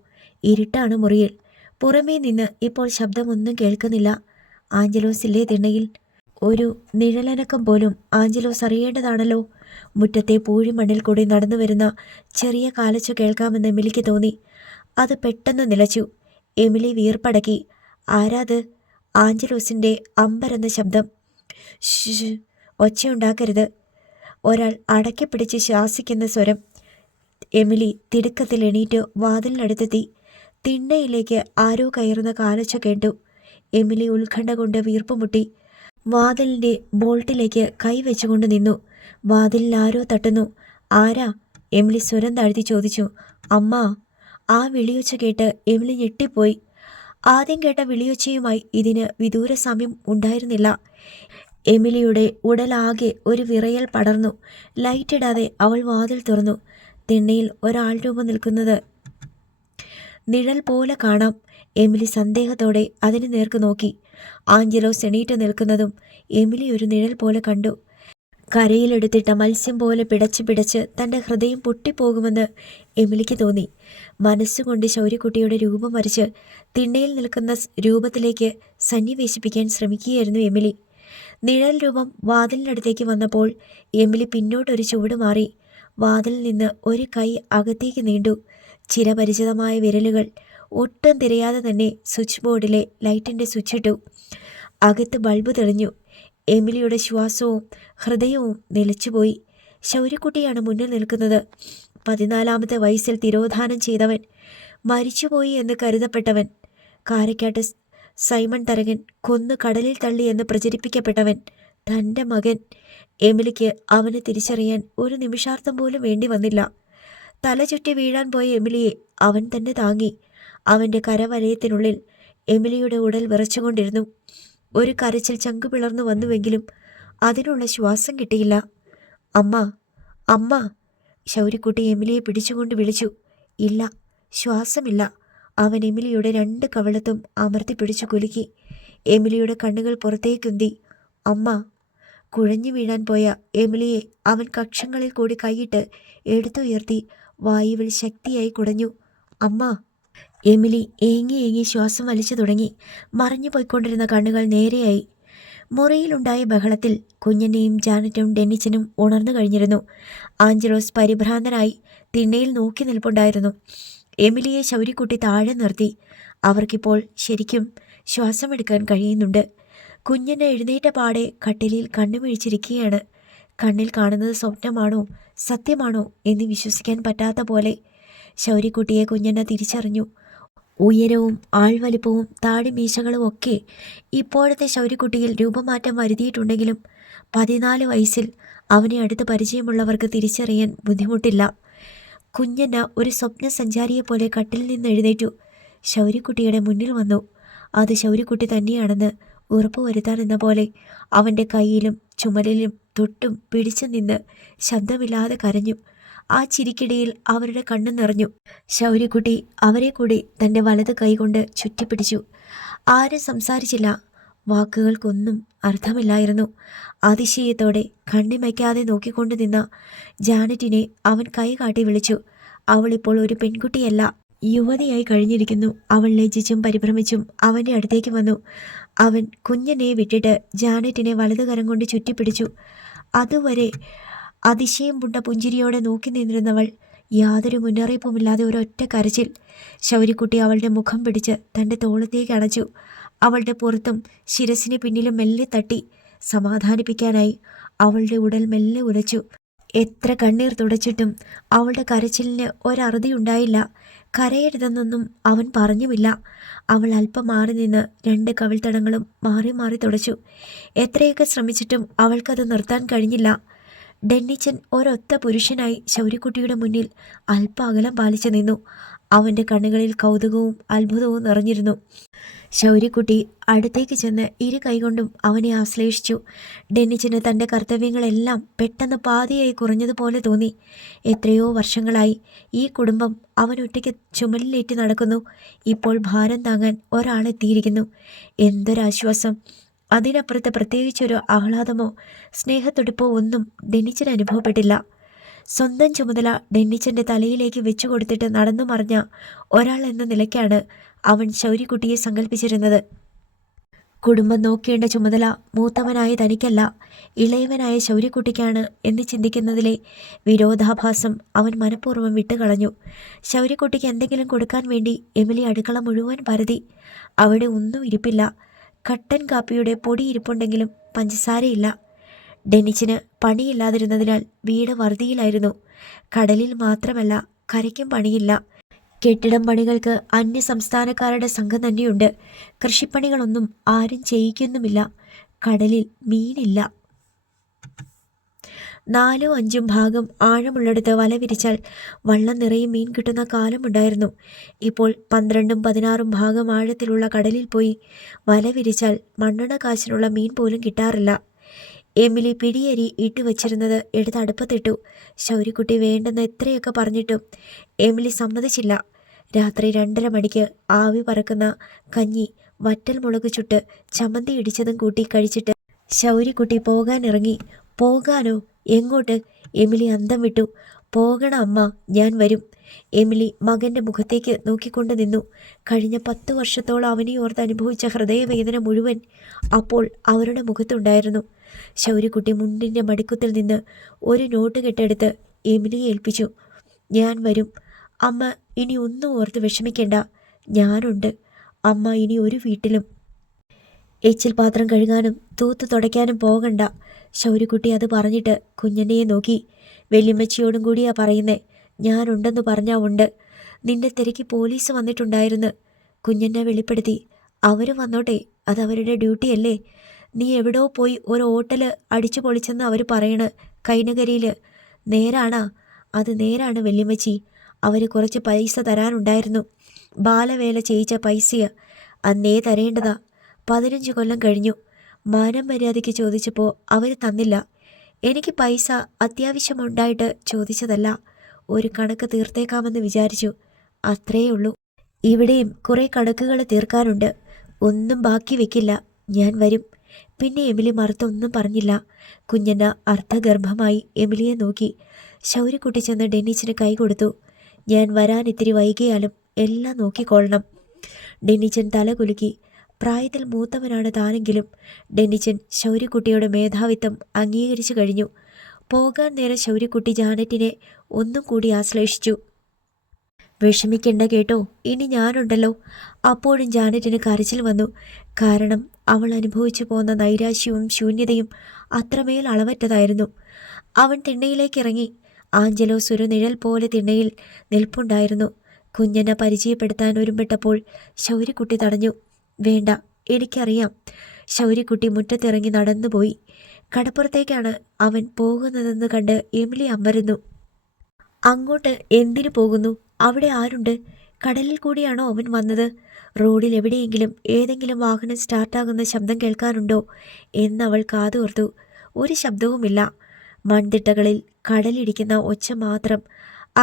ഇരുട്ടാണ് മുറിയിൽ. പുറമേ നിന്ന് ഇപ്പോൾ ശബ്ദമൊന്നും കേൾക്കുന്നില്ല. ആഞ്ചലോസില്ലേ തിണ്ണയിൽ? ഒരു നിഴലനക്കം പോലും ആഞ്ചലോസ് അറിയേണ്ടതാണല്ലോ. മുറ്റത്തെ പൂഴിമണ്ണിൽ കൂടി നടന്നു വരുന്ന ചെറിയ കാലച്ച കേൾക്കാമെന്ന് എമിലിക്ക് തോന്നി. അത് പെട്ടെന്ന് നിലച്ചു. എമിലി വീർപ്പടക്കി. ആരാത്? ആഞ്ചലോസിൻ്റെ അമ്പരന്ന ശബ്ദം. ഷ്, ഒച്ചയുണ്ടാക്കരുത്. ഒരാൾ അടക്കിപ്പിടിച്ച് ശ്വാസിക്കുന്ന സ്വരം. എമിലി തിടുക്കത്തിൽ എണീറ്റ് വാതിലിനടുത്തെത്തി. തിണ്ണയിലേക്ക് ആരോ കയറുന്ന കാലച്ച കേട്ടു. എമിലി ഉത്കണ്ഠ കൊണ്ട് വീർപ്പുമുട്ടി. വാതിലിൻ്റെ ബോൾട്ടിലേക്ക് കൈവച്ചുകൊണ്ട് നിന്നു. വാതിലിൽ ആരോ തട്ടുന്നു. ആരാ? എമിലി സ്വരം താഴ്ത്തി ചോദിച്ചു. അമ്മ. ആ വിളിയൊച്ച കേട്ട് എമിലി ഞെട്ടിപ്പോയി. ആദ്യം കേട്ട വിളിയൊച്ചയുമായി ഇതിന് വിദൂര സാമ്യം ഉണ്ടായിരുന്നില്ല. എമിലിയുടെ ഉടലാകെ ഒരു വിറയൽ പടർന്നു. ലൈറ്റിടാതെ അവൾ വാതിൽ തുറന്നു. തിണ്ണയിൽ ഒരാൾ രൂപം നിൽക്കുന്നത് നിഴൽ പോലെ കാണാം. എമിലി സന്ദേഹത്തോടെ അതിന് നേർക്ക് നോക്കി. ആഞ്ചലോസ് എണീറ്റ് നിൽക്കുന്നതും എമിലി ഒരു നിഴൽ പോലെ കണ്ടു. കരയിലെടുത്തിട്ട മത്സ്യം പോലെ പിടച്ച് പിടച്ച് തൻ്റെ ഹൃദയം പൊട്ടിപ്പോകുമെന്ന് എമിലിക്ക് തോന്നി. മനസ്സുകൊണ്ട് ശൗര്യക്കുട്ടിയുടെ രൂപം വരച്ച് തിണ്ണയിൽ നിൽക്കുന്ന രൂപത്തിലേക്ക് സന്നിവേശിപ്പിക്കാൻ ശ്രമിക്കുകയായിരുന്നു എമിലി. നിഴൽ രൂപം വാതിലിനടുത്തേക്ക് വന്നപ്പോൾ എമിലി പിന്നോട്ടൊരു ചുവട് മാറി. വാതിലിൽ നിന്ന് ഒരു കൈ അകത്തേക്ക് നീണ്ടു. ചിരപരിചിതമായ വിരലുകൾ ഒട്ടും തിരയാതെ തന്നെ സ്വിച്ച് ബോർഡിലെ ലൈറ്റിൻ്റെ സ്വിച്ചിട്ടു. അകത്ത് ബൾബ് തെളിഞ്ഞു. എമിലിയുടെ ശ്വാസവും ഹൃദയവും നിലച്ചുപോയി. ശൗര്യക്കുട്ടിയാണ് മുന്നിൽ നിൽക്കുന്നത്. 14-ാമത്തെ വയസ്സിൽ തിരോധാനം ചെയ്തവൻ, മരിച്ചുപോയി എന്ന് കരുതപ്പെട്ടവൻ, കാരക്കാട്ട് സൈമൺ തരകൻ കൊന്നു കടലിൽ തള്ളി എന്ന് പ്രചരിപ്പിക്കപ്പെട്ടവൻ, തൻ്റെ മകൻ. എമിലിക്ക് അവനെ തിരിച്ചറിയാൻ ഒരു നിമിഷാർത്ഥം പോലും വേണ്ടി വന്നില്ല. തല ചുറ്റി വീഴാൻ പോയ എമിലിയെ അവൻ തന്നെ താങ്ങി. അവൻ്റെ കരവലയത്തിനുള്ളിൽ എമിലിയുടെ ഉടൽ വിറച്ചുകൊണ്ടിരുന്നു. ഒരു കരച്ചിൽ ചങ്കു പിളർന്നു വന്നുവെങ്കിലും അതിനുള്ള ശ്വാസം കിട്ടിയില്ല. അമ്മ, അമ്മ. ശൗര്യക്കുട്ടി എമിലിയെ പിടിച്ചുകൊണ്ട് വിളിച്ചു. ഇല്ല, ശ്വാസമില്ല. അവൻ എമിലിയുടെ 2 കവിളത്തും അമർത്തി പിടിച്ചു കുലുക്കി. എമിലിയുടെ കണ്ണുകൾ പുറത്തേക്കുന്തി. അമ്മ. കുഴഞ്ഞു വീഴാൻ പോയ എമിലിയെ അവൻ കക്ഷങ്ങളിൽ കൂടി കൈയിട്ട് എടുത്തുയർത്തി വായുവിൽ ശക്തിയായി കുടഞ്ഞു. അമ്മ. എമിലി ഏങ്ങി ഏങ്ങി ശ്വാസം വലിച്ചു തുടങ്ങി. മറഞ്ഞു പോയിക്കൊണ്ടിരുന്ന കണ്ണുകൾ നേരെയായി. മുറിയിലുണ്ടായ ബഹളത്തിൽ കുഞ്ഞനെയും ജാനറ്റും ഡെന്നിച്ചനും ഉണർന്നു കഴിഞ്ഞിരുന്നു. ആഞ്ചലോസ് പരിഭ്രാന്തനായി തിണ്ണയിൽ നോക്കി നിൽപ്പുണ്ടായിരുന്നു. എമിലിയെ ശൗര്യക്കുട്ടി താഴെ നിർത്തി. അവർക്കിപ്പോൾ ശരിക്കും ശ്വാസമെടുക്കാൻ കഴിയുന്നുണ്ട്. കുഞ്ഞിനെ എഴുന്നേറ്റ പാടെ കട്ടിലിൽ കണ്ണുമിഴിച്ചിരിക്കുകയാണ്. കണ്ണിൽ കാണുന്നത് സ്വപ്നമാണോ സത്യമാണോ എന്ന് വിശ്വസിക്കാൻ പറ്റാത്ത പോലെ. ശൗര്യക്കുട്ടിയെ കുഞ്ഞെണ്ണ തിരിച്ചറിഞ്ഞു. ഉയരവും ആൾവലിപ്പവും താടിമീശകളും ഒക്കെ ഇപ്പോഴത്തെ ശൗര്യക്കുട്ടിയിൽ രൂപമാറ്റം വരുത്തിയിട്ടുണ്ടെങ്കിലും 14 വയസ്സിൽ അവനെ അടുത്ത് പരിചയമുള്ളവർക്ക് തിരിച്ചറിയാൻ ബുദ്ധിമുട്ടില്ല. കുഞ്ഞന്ന ഒരു സ്വപ്ന സഞ്ചാരിയെപ്പോലെ കട്ടിൽ നിന്ന് എഴുന്നേറ്റു. ശൗര്യക്കുട്ടിയുടെ മുന്നിൽ വന്നു. അത് ശൗര്യക്കുട്ടി തന്നെയാണെന്ന് ഉറപ്പുവരുത്താനെന്ന പോലെ അവൻ്റെ കൈയിലും ചുമലിലും തൊട്ടും പിടിച്ചു നിന്ന് ശബ്ദമില്ലാതെ കരഞ്ഞു. ആ ചിരിക്കിടയിൽ അവരുടെ കണ്ണു നിറഞ്ഞു. ശൗര്യക്കുട്ടി അവരെ കൂടി തൻ്റെ വലത് കൈകൊണ്ട് ചുറ്റിപ്പിടിച്ചു. ആരും സംസാരിച്ചില്ല. വാക്കുകൾക്കൊന്നും അർത്ഥമില്ലായിരുന്നു. അതിശയത്തോടെ കണ്ണിമയ്ക്കാതെ നോക്കിക്കൊണ്ടു നിന്ന ജാനറ്റിനെ അവൻ കൈ കാട്ടി വിളിച്ചു. അവളിപ്പോൾ ഒരു പെൺകുട്ടിയല്ല, യുവതിയായി കഴിഞ്ഞിരിക്കുന്നു. അവൾ ലജ്ജിച്ചും പരിഭ്രമിച്ചും അവൻ്റെ അടുത്തേക്ക് വന്നു. അവൻ കുഞ്ഞനെ വിട്ടിട്ട് ജാനറ്റിനെ വലതുകരം കൊണ്ട് ചുറ്റിപ്പിടിച്ചു. അതുവരെ അതിശയം പൂണ്ട പുഞ്ചിരിയോടെ നോക്കി നിന്നിരുന്നവൾ യാതൊരു മുന്നറിയിപ്പുമില്ലാതെ ഒരൊറ്റ കരച്ചിൽ. ശൗര്യക്കുട്ടി അവളുടെ മുഖം പിടിച്ച് തൻ്റെ തോളത്തേക്ക് അണച്ചു. അവളുടെ പുറത്തും ശിരസിന് പിന്നിലും മെല്ലെ തട്ടി. സമാധാനിപ്പിക്കാനായി അവളുടെ ഉടൽ മെല്ലെ ഉലച്ചു. എത്ര കണ്ണീർ തുടച്ചിട്ടും അവളുടെ കരച്ചിലിന് ഒരറുതിയുണ്ടായില്ല. കരയരുതെന്നൊന്നും അവൻ പറഞ്ഞുമില്ല. അവൾ അല്പം മാറി നിന്ന് 2 കവിൾത്തടങ്ങളും മാറി മാറി തുടച്ചു. എത്രയൊക്കെ ശ്രമിച്ചിട്ടും അവൾക്കത് നിർത്താൻ കഴിഞ്ഞില്ല. ഡെന്നിച്ചൻ ഒരൊത്ത പുരുഷനായി ശൗര്യക്കുട്ടിയുടെ മുന്നിൽ അല്പ അകലം പാലിച്ചു നിന്നു. അവൻ്റെ കണ്ണുകളിൽ കൗതുകവും അത്ഭുതവും നിറഞ്ഞിരുന്നു. ശൗര്യക്കുട്ടി അടുത്തേക്ക് ചെന്ന് 2 കൈകൊണ്ടും അവനെ ആശ്ലേഷിച്ചു. ഡെന്നിച്ചന് തൻ്റെ കർത്തവ്യങ്ങളെല്ലാം പെട്ടെന്ന് പാതിയായി കുറഞ്ഞതുപോലെ തോന്നി. എത്രയോ വർഷങ്ങളായി ഈ കുടുംബം അവൻ ഒറ്റയ്ക്ക് ചുമലിലേറ്റി നടക്കുന്നു. ഇപ്പോൾ ഭാരം താങ്ങാൻ ഒരാളെത്തിയിരിക്കുന്നു. എന്തൊരാശ്വാസം! അതിനപ്പുറത്ത് പ്രത്യേകിച്ചൊരു ആഹ്ലാദമോ സ്നേഹത്തുടിപ്പോ ഒന്നും ഡെന്നിച്ചന് അനുഭവപ്പെട്ടില്ല. സ്വന്തം ചുമതല ഡെന്നിച്ചൻ്റെ തലയിലേക്ക് വെച്ചു കൊടുത്തിട്ട് നടന്നു മറിഞ്ഞ ഒരാൾ എന്ന നിലയ്ക്കാണ് അവൻ ശൗര്യക്കുട്ടിയെ സങ്കല്പിച്ചിരുന്നത്. കുടുംബം നോക്കേണ്ട ചുമതല മൂത്തവനായ തനിക്കല്ല, ഇളയവനായ ശൗര്യക്കുട്ടിക്കാണ് എന്ന് ചിന്തിക്കുന്നതിലെ വിരോധാഭാസം അവൻ മനഃപൂർവ്വം വിട്ടുകളഞ്ഞു. ശൗര്യക്കുട്ടിക്ക് എന്തെങ്കിലും കൊടുക്കാൻ വേണ്ടി എമിലി അടുക്കള മുഴുവൻ പരതി. അവിടെ ഒന്നും ഇരിപ്പില്ല. കട്ടൻ കാപ്പിയുടെ പൊടി ഇരിപ്പുണ്ടെങ്കിലും പഞ്ചസാരയില്ല. ഡെന്നിച്ചിന് പണിയില്ലാതിരുന്നതിനാൽ വീട് വറുതിയിലായിരുന്നു. കടലിൽ മാത്രമല്ല, കരയ്ക്കും പണിയില്ല. കെട്ടിടം പണികൾക്ക് അന്യ സംസ്ഥാനക്കാരുടെ സംഘം തന്നെയുണ്ട്. കൃഷിപ്പണികളൊന്നും ആരും ചെയ്യിക്കുന്നുമില്ല. കടലിൽ മീനില്ല. 4 or 5 ഭാഗം ആഴമുള്ളിടത്ത് വല വിരിച്ചാൽ വള്ളം നിറയെ മീൻ കിട്ടുന്ന കാലമുണ്ടായിരുന്നു. ഇപ്പോൾ 12 ഉം 16 ഭാഗം ആഴത്തിലുള്ള കടലിൽ പോയി വല വിരിച്ചാൽ മണ്ണെണ്ണ കാശിനുള്ള മീൻ പോലും കിട്ടാറില്ല. എമിലി പിടിയരി ഇട്ടുവച്ചിരുന്നത് എടുത്ത് അടുപ്പത്തിട്ടു. ശൗര്യക്കുട്ടി വേണ്ടെന്ന് എത്രയൊക്കെ പറഞ്ഞിട്ടും എമിലി സമ്മതിച്ചില്ല. രാത്രി 2:30 മണിക്ക് ആവി പറക്കുന്ന കഞ്ഞി വറ്റൽ മുളക് ചുട്ട് ചമ്മന്തി ഇടിച്ചതും കൂട്ടി കഴിച്ചിട്ട് ശൗര്യക്കുട്ടി പോകാനിറങ്ങി. പോകാനോ? എങ്ങോട്ട്? എമിലി അന്തം വിട്ടു. പോകണം അമ്മ, ഞാൻ വരും. എമിലി മകൻ്റെ മുഖത്തേക്ക് നോക്കിക്കൊണ്ട് നിന്നു. കഴിഞ്ഞ 10 വർഷത്തോളം അവനെ ഓർത്ത് അനുഭവിച്ച ഹൃദയവേദന മുഴുവൻ അപ്പോൾ അവരുടെ മുഖത്തുണ്ടായിരുന്നു. ശൗര്യക്കുട്ടി മുണ്ടിൻ്റെ മടിക്കുത്തിൽ നിന്ന് ഒരു നോട്ട് കെട്ടെടുത്ത് എമിലിയെ ഏൽപ്പിച്ചു. ഞാൻ വരും അമ്മ, ഇനി ഒന്നും ഓർത്ത് വിഷമിക്കേണ്ട, ഞാനുണ്ട്. അമ്മ ഇനി ഒരു വീട്ടിലും എച്ചിൽ പാത്രം കഴുകാനും തൂത്ത് തുടയ്ക്കാനും പോകണ്ട. ശൗര്യക്കുട്ടി അത് പറഞ്ഞിട്ട് കുഞ്ഞനെയെ നോക്കി. വല്യമ്മച്ചിയോടും കൂടിയാ പറയുന്നേ. ഞാനുണ്ടെന്ന് പറഞ്ഞാൽ ഉണ്ട്. നിന്നെ തിരക്കി പോലീസ് വന്നിട്ടുണ്ടായിരുന്നു. കുഞ്ഞനെ വെളിപ്പെടുത്തി. അവർ വന്നോട്ടെ, അതവരുടെ ഡ്യൂട്ടിയല്ലേ. നീ എവിടോ പോയി ഒരു ഹോട്ടൽ അടിച്ചു പൊളിച്ചെന്ന് അവർ പറയണ് കൈനകരിയിൽ. നേരാണാ? അത് നേരാണ് വല്യമ്മച്ചി. അവർ കുറച്ച് പൈസ തരാനുണ്ടായിരുന്നു. ബാലവേല ചെയ്യിച്ച പൈസയാ. അന്നേ തരേണ്ടതാ. 15 കൊല്ലം കഴിഞ്ഞു. മാനം മര്യാദയ്ക്ക് ചോദിച്ചപ്പോൾ അവർ തന്നില്ല. എനിക്ക് പൈസ അത്യാവശ്യമുണ്ടായിട്ട് ചോദിച്ചതല്ല. ഒരു കണക്ക് തീർത്തേക്കാമെന്ന് വിചാരിച്ചു. അത്രയേ ഉള്ളൂ. ഇവിടെയും കുറേ കണക്കുകൾ തീർക്കാനുണ്ട്. ഒന്നും ബാക്കി വെക്കില്ല. ഞാൻ വരും. പിന്നെ എമിലി മറുത്തൊന്നും പറഞ്ഞില്ല. കുഞ്ഞന അർത്ഥഗർഭമായി എമിലിയെ നോക്കി. ശൗര്യക്കുട്ടി ചെന്ന് ഡെന്നിച്ചിന് കൈ കൊടുത്തു. ഞാൻ വരാൻ ഇത്തിരി വൈകിയാലും എല്ലാം നോക്കിക്കൊള്ളണം. ഡെന്നിച്ചൻ തല കുലുക്കി. പ്രായത്തിൽ മൂത്തവനാണ് താനെങ്കിലും ഡെന്നിച്ചൻ ശൗര്യക്കുട്ടിയുടെ മേധാവിത്വം അംഗീകരിച്ചു കഴിഞ്ഞു. പോകാൻ നേരം ശൗര്യക്കുട്ടി ജാനറ്റിനെ ഒന്നും കൂടി ആശ്ലേഷിച്ചു. വിഷമിക്കണ്ട കേട്ടോ, ഇനി ഞാനുണ്ടല്ലോ. അപ്പോഴും ജാനറ്റിന് കരച്ചിൽ വന്നു. കാരണം അവൾ അനുഭവിച്ചു പോന്ന നൈരാശ്യവും ശൂന്യതയും അത്രമേൽ അളവറ്റതായിരുന്നു. അവൻ തിണ്ണയിലേക്ക് ഇറങ്ങി. ആഞ്ചലോസ് ഒരു നിഴൽ പോലെ തിണ്ണയിൽ നിൽപ്പുണ്ടായിരുന്നു. കുഞ്ഞനെ പരിചയപ്പെടുത്താൻ ഒരുമ്പെട്ടപ്പോൾ ശൗര്യക്കുട്ടി തടഞ്ഞു. വേണ്ട, എനിക്കറിയാം. ശൗര്യക്കുട്ടി മുറ്റത്തിറങ്ങി നടന്നുപോയി. കടപ്പുറത്തേക്കാണ് അവൻ പോകുന്നതെന്ന് കണ്ട് എമിലി അമ്പരന്നു. അങ്ങോട്ട് എന്തിനു പോകുന്നു? അവിടെ ആരുണ്ട്? കടലിൽ കൂടിയാണോ അവൻ വന്നത്? റോഡിൽ എവിടെയെങ്കിലും ഏതെങ്കിലും വാഹനം സ്റ്റാർട്ടാകുന്ന ശബ്ദം കേൾക്കാനുണ്ടോ എന്നവൾ കാതോർത്തു. ഒരു ശബ്ദവുമില്ല. മൺതിട്ടകളിൽ കടലിടിക്കുന്ന ഒച്ച മാത്രം.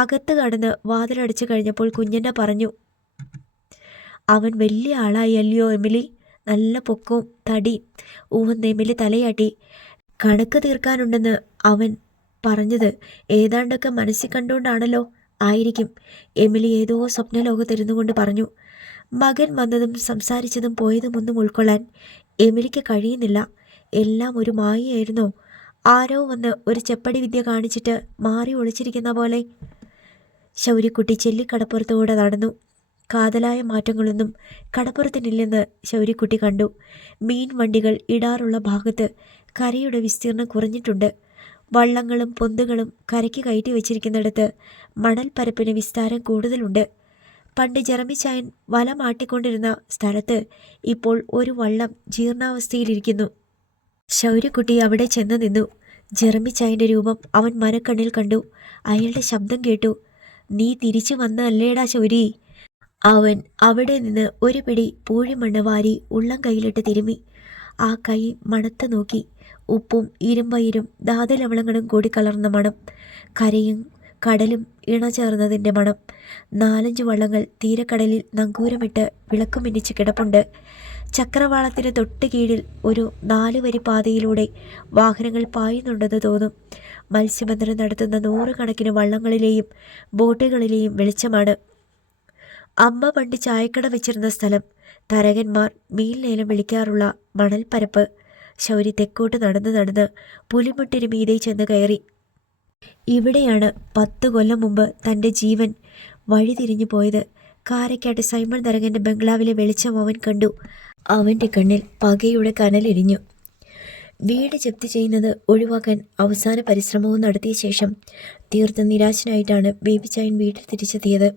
അകത്ത് കടന്ന് വാതിലടച്ചു കഴിഞ്ഞപ്പോൾ കുഞ്ഞമ്മ പറഞ്ഞു, അവൻ വലിയ ആളായി അല്ലയോ എമിലി? നല്ല പൊക്കവും തടി. ഊവെന്ന് എമിലി തലയാട്ടി. കണക്ക് തീർക്കാനുണ്ടെന്ന് അവൻ പറഞ്ഞത് ഏതാണ്ടൊക്കെ മനസ്സിൽ കണ്ടുകൊണ്ടാണല്ലോ. ആയിരിക്കും. എമിലി ഏതോ സ്വപ്നലോകത്തിരുന്നു കൊണ്ട് പറഞ്ഞു. മകൻ വന്നതും സംസാരിച്ചതും പോയതുമൊന്നും ഉൾക്കൊള്ളാൻ എമിലിക്ക് കഴിയുന്നില്ല. എല്ലാം ഒരു മായയായിരുന്നോ? ആരോ വന്ന് ഒരു ചെപ്പടി വിദ്യ കാണിച്ചിട്ട് മാറി ഒളിച്ചിരിക്കുന്ന പോലെ. ശൗര്യക്കുട്ടി ചെല്ലിക്കടപ്പുറത്തൂടെ നടന്നു. കാതലായ മാറ്റങ്ങളൊന്നും കടപ്പുറത്തിനില്ലെന്ന് ശൗര്യക്കുട്ടി കണ്ടു. മീൻ വണ്ടികൾ ഇടാറുള്ള ഭാഗത്ത് കരയുടെ വിസ്തീർണം കുറഞ്ഞിട്ടുണ്ട്. വള്ളങ്ങളും പൊന്തുകളും കരയ്ക്ക് കയറ്റി വെച്ചിരിക്കുന്നിടത്ത് മണൽപ്പരപ്പിന് വിസ്താരം കൂടുതലുണ്ട്. പണ്ട് ജെറമിച്ചായൻ വല മാട്ടിക്കൊണ്ടിരുന്ന സ്ഥലത്ത് ഇപ്പോൾ ഒരു വള്ളം ജീർണാവസ്ഥയിലിരിക്കുന്നു. ശൗര്യക്കുട്ടി അവിടെ ചെന്ന് നിന്നു. ജെറമിച്ചായൻ്റെ രൂപം അവൻ മനക്കണ്ണിൽ കണ്ടു. അയാളുടെ ശബ്ദം കേട്ടു. നീ തിരിച്ചു വന്നല്ലേടാ ശൗരി? അവൻ അവിടെ നിന്ന് ഒരു പിടി പൂഴിമണ്ണ് വാരി ഉള്ളം കൈയിലിട്ട് തിരുമ്മി. ആ കൈ മണത്ത് നോക്കി. ഉപ്പും ഇരുമ്പയിരും ധാതുലവളങ്ങളും കൂടി കലർന്ന മണം. കരയും കടലും ഇണചേർന്നതിൻ്റെ മണം. 4-5 വള്ളങ്ങൾ തീരക്കടലിൽ നങ്കൂരമിട്ട് വിളക്കു മിന്നിച്ച് കിടപ്പുണ്ട്. ചക്രവാളത്തിന് തൊട്ട് കീഴിൽ ഒരു 4 വരി പാതയിലൂടെ വാഹനങ്ങൾ പായുന്നുണ്ടെന്ന് തോന്നും. മത്സ്യബന്ധനം നടത്തുന്ന 100 കണക്കിന് വള്ളങ്ങളിലെയും ബോട്ടുകളിലെയും വെളിച്ചമാണ്. അമ്മ പണ്ട് ചായക്കട വെച്ചിരുന്ന സ്ഥലം. തരകന്മാർ മീൻ ലേലം വിളിക്കാറുള്ള മണൽപ്പരപ്പ്. ശൗരി തെക്കോട്ട് നടന്ന് പുലിമുട്ടിന് മീതെ ചെന്ന് കയറി. ഇവിടെയാണ് 10 കൊല്ലം മുമ്പ് തൻ്റെ ജീവൻ വഴിതിരിഞ്ഞു പോയത്. കാരക്കാട്ട് സൈമൺ തരകൻ്റെ ബംഗ്ലാവിലെ വെളിച്ചം അവൻ കണ്ടു. അവൻ്റെ കണ്ണിൽ പകയുടെ കനലിരിഞ്ഞു. വീട് ജപ്തി ചെയ്യുന്നത് ഒഴിവാക്കാൻ അവസാന പരിശ്രമവും നടത്തിയ ശേഷം തീർത്തും നിരാശനായിട്ടാണ് ബേബിച്ചായൻ വീട്ടിൽ തിരിച്ചെത്തിയത്.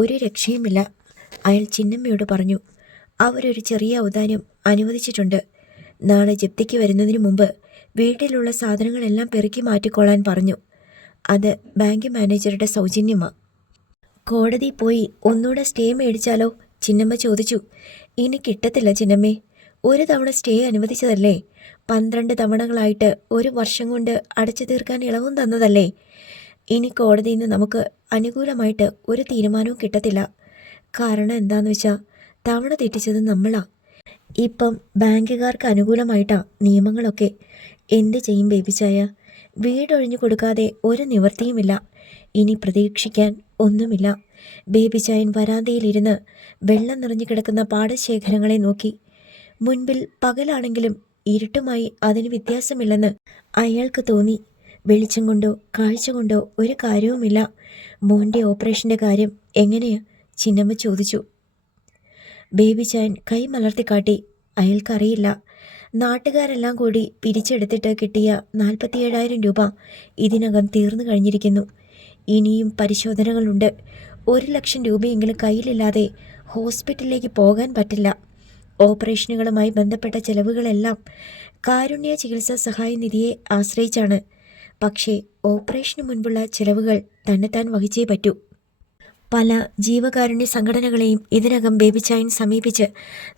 ഒരു രക്ഷയുമില്ല. അയാൾ ചിന്നമ്മയോട് പറഞ്ഞു. അവരൊരു ചെറിയ ഔദാര്യം അനുവദിച്ചിട്ടുണ്ട്. നാളെ ജപ്തിക്ക് വരുന്നതിന് മുമ്പ് വീട്ടിലുള്ള സാധനങ്ങളെല്ലാം പെറുക്കി മാറ്റിക്കൊള്ളാൻ പറഞ്ഞു. അത് ബാങ്ക് മാനേജറുടെ സൗജന്യമാണ്. കോടതി പോയി ഒന്നുകൂടെ സ്റ്റേ മേടിച്ചാലോ? ചിന്നമ്മ ചോദിച്ചു. ഇനി കിട്ടത്തില്ല ചിന്നമ്മേ. ഒരു തവണ സ്റ്റേ അനുവദിച്ചതല്ലേ? 12 തവണകളായിട്ട് 1 വർഷം കൊണ്ട് അടച്ചു തീർക്കാൻ ഇളവും തന്നതല്ലേ? ഇനി കോടതിയിൽ നിന്ന് നമുക്ക് അനുകൂലമായിട്ട് ഒരു തീരുമാനവും കിട്ടത്തില്ല. കാരണം എന്താണെന്ന് വെച്ചാൽ തവണ തെറ്റിച്ചത് നമ്മളാ. ഇപ്പം ബാങ്കുകാർക്ക് അനുകൂലമായിട്ടാ നിയമങ്ങളൊക്കെ. എന്ത് ചെയ്യും ബേബിച്ചായ? വീടൊഴിഞ്ഞു കൊടുക്കാതെ ഒരു നിവൃത്തിയുമില്ല. ഇനി പ്രതീക്ഷിക്കാൻ ഒന്നുമില്ല. ബേബിച്ചായൻ വരാന്തയിലിരുന്ന് വെള്ളം നിറഞ്ഞു കിടക്കുന്ന പാടശേഖരങ്ങളെ നോക്കി. മുൻപിൽ പകലാണെങ്കിലും ഇരുട്ടുമായി അതിന് വ്യത്യാസമില്ലെന്ന് അയാൾക്ക് തോന്നി. വെളിച്ചം കൊണ്ടോ കാഴ്ച കൊണ്ടോ ഒരു കാര്യവുമില്ല. മോൻ്റെ ഓപ്പറേഷൻ്റെ കാര്യം എങ്ങനെയാ? ചിന്നമ്മ ചോദിച്ചു. ബേബിച്ചായൻ കൈ മലർത്തിക്കാട്ടി. അയാൾക്കറിയില്ല. നാട്ടുകാരെല്ലാം കൂടി പിരിച്ചെടുത്തിട്ട് കിട്ടിയ 47,000 രൂപ ഇതിനകം തീർന്നു കഴിഞ്ഞിരിക്കുന്നു. ഇനിയും പരിശോധനകളുണ്ട്. 1 ലക്ഷം രൂപയെങ്കിലും കയ്യിലില്ലാതെ ഹോസ്പിറ്റലിലേക്ക് പോകാൻ പറ്റില്ല. ഓപ്പറേഷനുകളുമായി ബന്ധപ്പെട്ട ചെലവുകളെല്ലാം കാരുണ്യ ചികിത്സാ സഹായ നിധിയെ ആശ്രയിച്ചാണ്. പക്ഷേ ഓപ്പറേഷന് മുൻപുള്ള ചെലവുകൾ തന്നെത്താൻ വഹിച്ചേ പറ്റൂ. പല ജീവകാരുണ്യ സംഘടനകളെയും ഇതിനകം ബേബിച്ചായൻ സമീപിച്ച്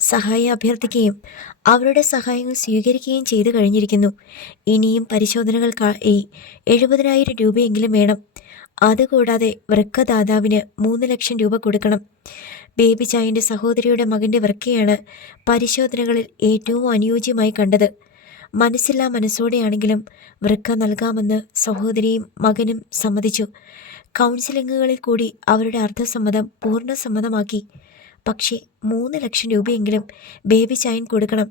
സഹായം അഭ്യർത്ഥിക്കുകയും അവരുടെ സഹായങ്ങൾ സ്വീകരിക്കുകയും ചെയ്തു കഴിഞ്ഞിരിക്കുന്നു. ഇനിയും പരിശോധനകൾക്കായി 70,000 രൂപയെങ്കിലും വേണം. അതുകൂടാതെ വൃക്കദാതാവിന് 3 ലക്ഷം രൂപ കൊടുക്കണം. ബേബിച്ചായൻ്റെ സഹോദരിയുടെ മകൻ്റെ വൃക്കയാണ് പരിശോധനകളിൽ ഏറ്റവും അനുയോജ്യമായി കണ്ടത്. മനസ്സില്ലാ മനസ്സോടെയാണെങ്കിലും വൃക്ക നൽകാമെന്ന് സഹോദരിയും മകനും സമ്മതിച്ചു. കൗൺസിലിങ്ങുകളിൽ കൂടി അവരുടെ അർദ്ധസമ്മതം പൂർണ്ണസമ്മതമാക്കി. പക്ഷേ 3 ലക്ഷം രൂപയെങ്കിലും ബേബിച്ചായൻ കൊടുക്കണം.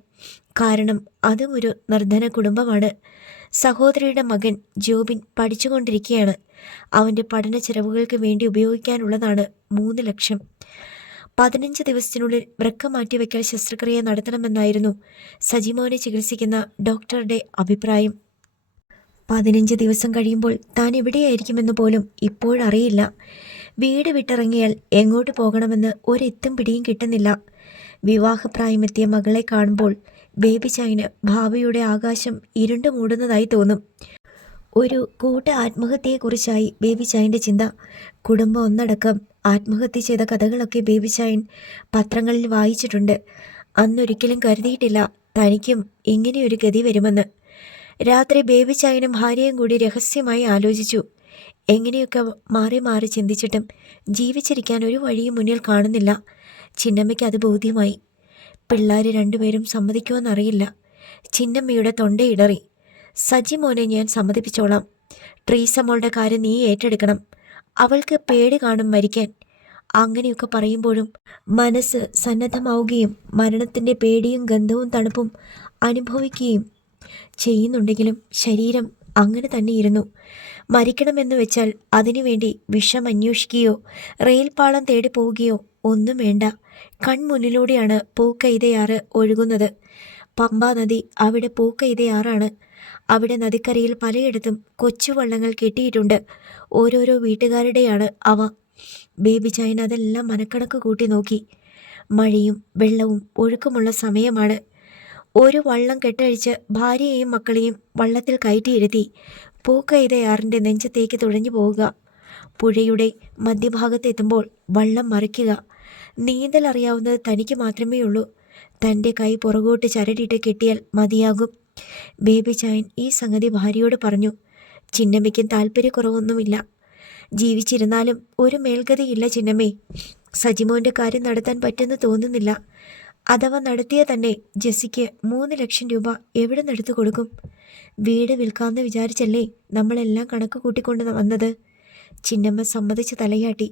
കാരണം അതും ഒരു നിർധന കുടുംബമാണ്. സഹോദരിയുടെ മകൻ ജോബിൻ പഠിച്ചുകൊണ്ടിരിക്കുകയാണ്. അവൻ്റെ പഠന ചെലവുകൾക്ക് വേണ്ടി ഉപയോഗിക്കാനുള്ളതാണ് 3 ലക്ഷം. 15 ദിവസത്തിനുള്ളിൽ വൃക്ക മാറ്റിവെക്കൽ ശസ്ത്രക്രിയ നടത്തണമെന്നായിരുന്നു സജിമോനെ ചികിത്സിക്കുന്ന ഡോക്ടറുടെ അഭിപ്രായം. 15 ദിവസം കഴിയുമ്പോൾ താൻ എവിടെയായിരിക്കുമെന്ന് പോലും ഇപ്പോഴറിയില്ല. വീട് വിട്ടിറങ്ങിയാൽ എങ്ങോട്ട് പോകണമെന്ന് ഒരെത്തും പിടിയും കിട്ടുന്നില്ല. വിവാഹപ്രായമെത്തിയ മകളെ കാണുമ്പോൾ ബേബി ചൈന് ഭാവിയുടെ ആകാശം ഇരുണ്ടു മൂടുന്നതായി തോന്നും. ഒരു കൂട്ട ആത്മഹത്യയെക്കുറിച്ചായി ബേബി ചൈൻ്റെ ചിന്ത. കുടുംബം ഒന്നടക്കം ആത്മഹത്യ ചെയ്ത കഥകളൊക്കെ ബേബി ചൈൻ പത്രങ്ങളിൽ വായിച്ചിട്ടുണ്ട്. അന്നൊരിക്കലും കരുതിയിട്ടില്ല തനിക്കും ഇങ്ങനെയൊരു ഗതി വരുമെന്ന്. രാത്രി ബേബി ചൈനും ഭാര്യയും കൂടി രഹസ്യമായി ആലോചിച്ചു. എങ്ങനെയൊക്കെ മാറി മാറി ചിന്തിച്ചിട്ടും ജീവിച്ചിരിക്കാൻ ഒരു വഴിയും മുന്നിൽ കാണുന്നില്ല. ചിന്നമ്മയ്ക്ക് അത് ബോധ്യമായി. പിള്ളേർ രണ്ടുപേരും സമ്മതിക്കുമെന്നറിയില്ല. ചിന്നമ്മയുടെ തൊണ്ടയിടറി. സജി മോനെ ഞാൻ സമ്മതിപ്പിച്ചോളാം. ട്രീസമോളുടെ കാര്യം നീ ഏറ്റെടുക്കണം. അവൾക്ക് പേടി കാണും മരിക്കാൻ. അങ്ങനെയൊക്കെ പറയുമ്പോഴും മനസ്സ് സന്നദ്ധമാവുകയും മരണത്തിൻ്റെ പേടിയും ഗന്ധവും തണുപ്പും അനുഭവിക്കുകയും ചെയ്യുന്നുണ്ടെങ്കിലും ശരീരം അങ്ങനെ തന്നെ ഇരുന്നു. മരിക്കണമെന്ന് വെച്ചാൽ അതിനുവേണ്ടി വിഷം അന്വേഷിക്കുകയോ റെയിൽപാളം തേടി പോവുകയോ ഒന്നും വേണ്ട. കൺമുന്നിലൂടെയാണ് പൂക്കൈതയാറ് ഒഴുകുന്നത്. പമ്പാ നദി അവിടെ പൂക്കൈതയാറാണ്. അവിടെ നദിക്കരയിൽ പലയിടത്തും കൊച്ചുവള്ളങ്ങൾ കെട്ടിയിട്ടുണ്ട്. ഓരോരോ വീട്ടുകാരുടെയാണ് അവ. ബേബി ചൈന അതെല്ലാം മനക്കണക്ക് കൂട്ടി നോക്കി. മഴയും വെള്ളവും ഒഴുക്കുമുള്ള സമയമാണ്. ഒരു വള്ളം കെട്ടഴിച്ച് ഭാര്യയെയും മക്കളെയും വള്ളത്തിൽ കയറ്റിയിരുത്തി പൂക്കൈതയാറിൻ്റെ നെഞ്ചത്തേക്ക് തുഴഞ്ഞു പോവുക. പുഴയുടെ മധ്യഭാഗത്തെത്തുമ്പോൾ വള്ളം മറിക്കുക. നീന്തൽ അറിയാവുന്നത് തനിക്ക് മാത്രമേ ഉള്ളൂ. തൻ്റെ കൈ പുറകോട്ട് ചരടിയിട്ട് കെട്ടിയാൽ മതിയാകും. ബേബി ചൈൻ ഈ സംഗതി ഭാര്യയോട് പറഞ്ഞു. ചിന്നമ്മയ്ക്കും താല്പര്യക്കുറവൊന്നുമില്ല. ജീവിച്ചിരുന്നാലും ഒരു മേൽഗതിയില്ല ചിന്നമ്മേ. സജിമോൻ്റെ കാര്യം നടത്താൻ പറ്റുമെന്ന് തോന്നുന്നില്ല. അഥവാ നടത്തിയ തന്നെ ജെസ്സിക്ക് 3 ലക്ഷം രൂപ എവിടെ നിന്നെടുത്ത് കൊടുക്കും? വീട് വിൽക്കാമെന്ന് വിചാരിച്ചല്ലേ നമ്മളെല്ലാം കണക്ക് കൂട്ടിക്കൊണ്ട് വന്നത്. ചിന്നമ്മ സമ്മതിച്ച് തലയാട്ടി.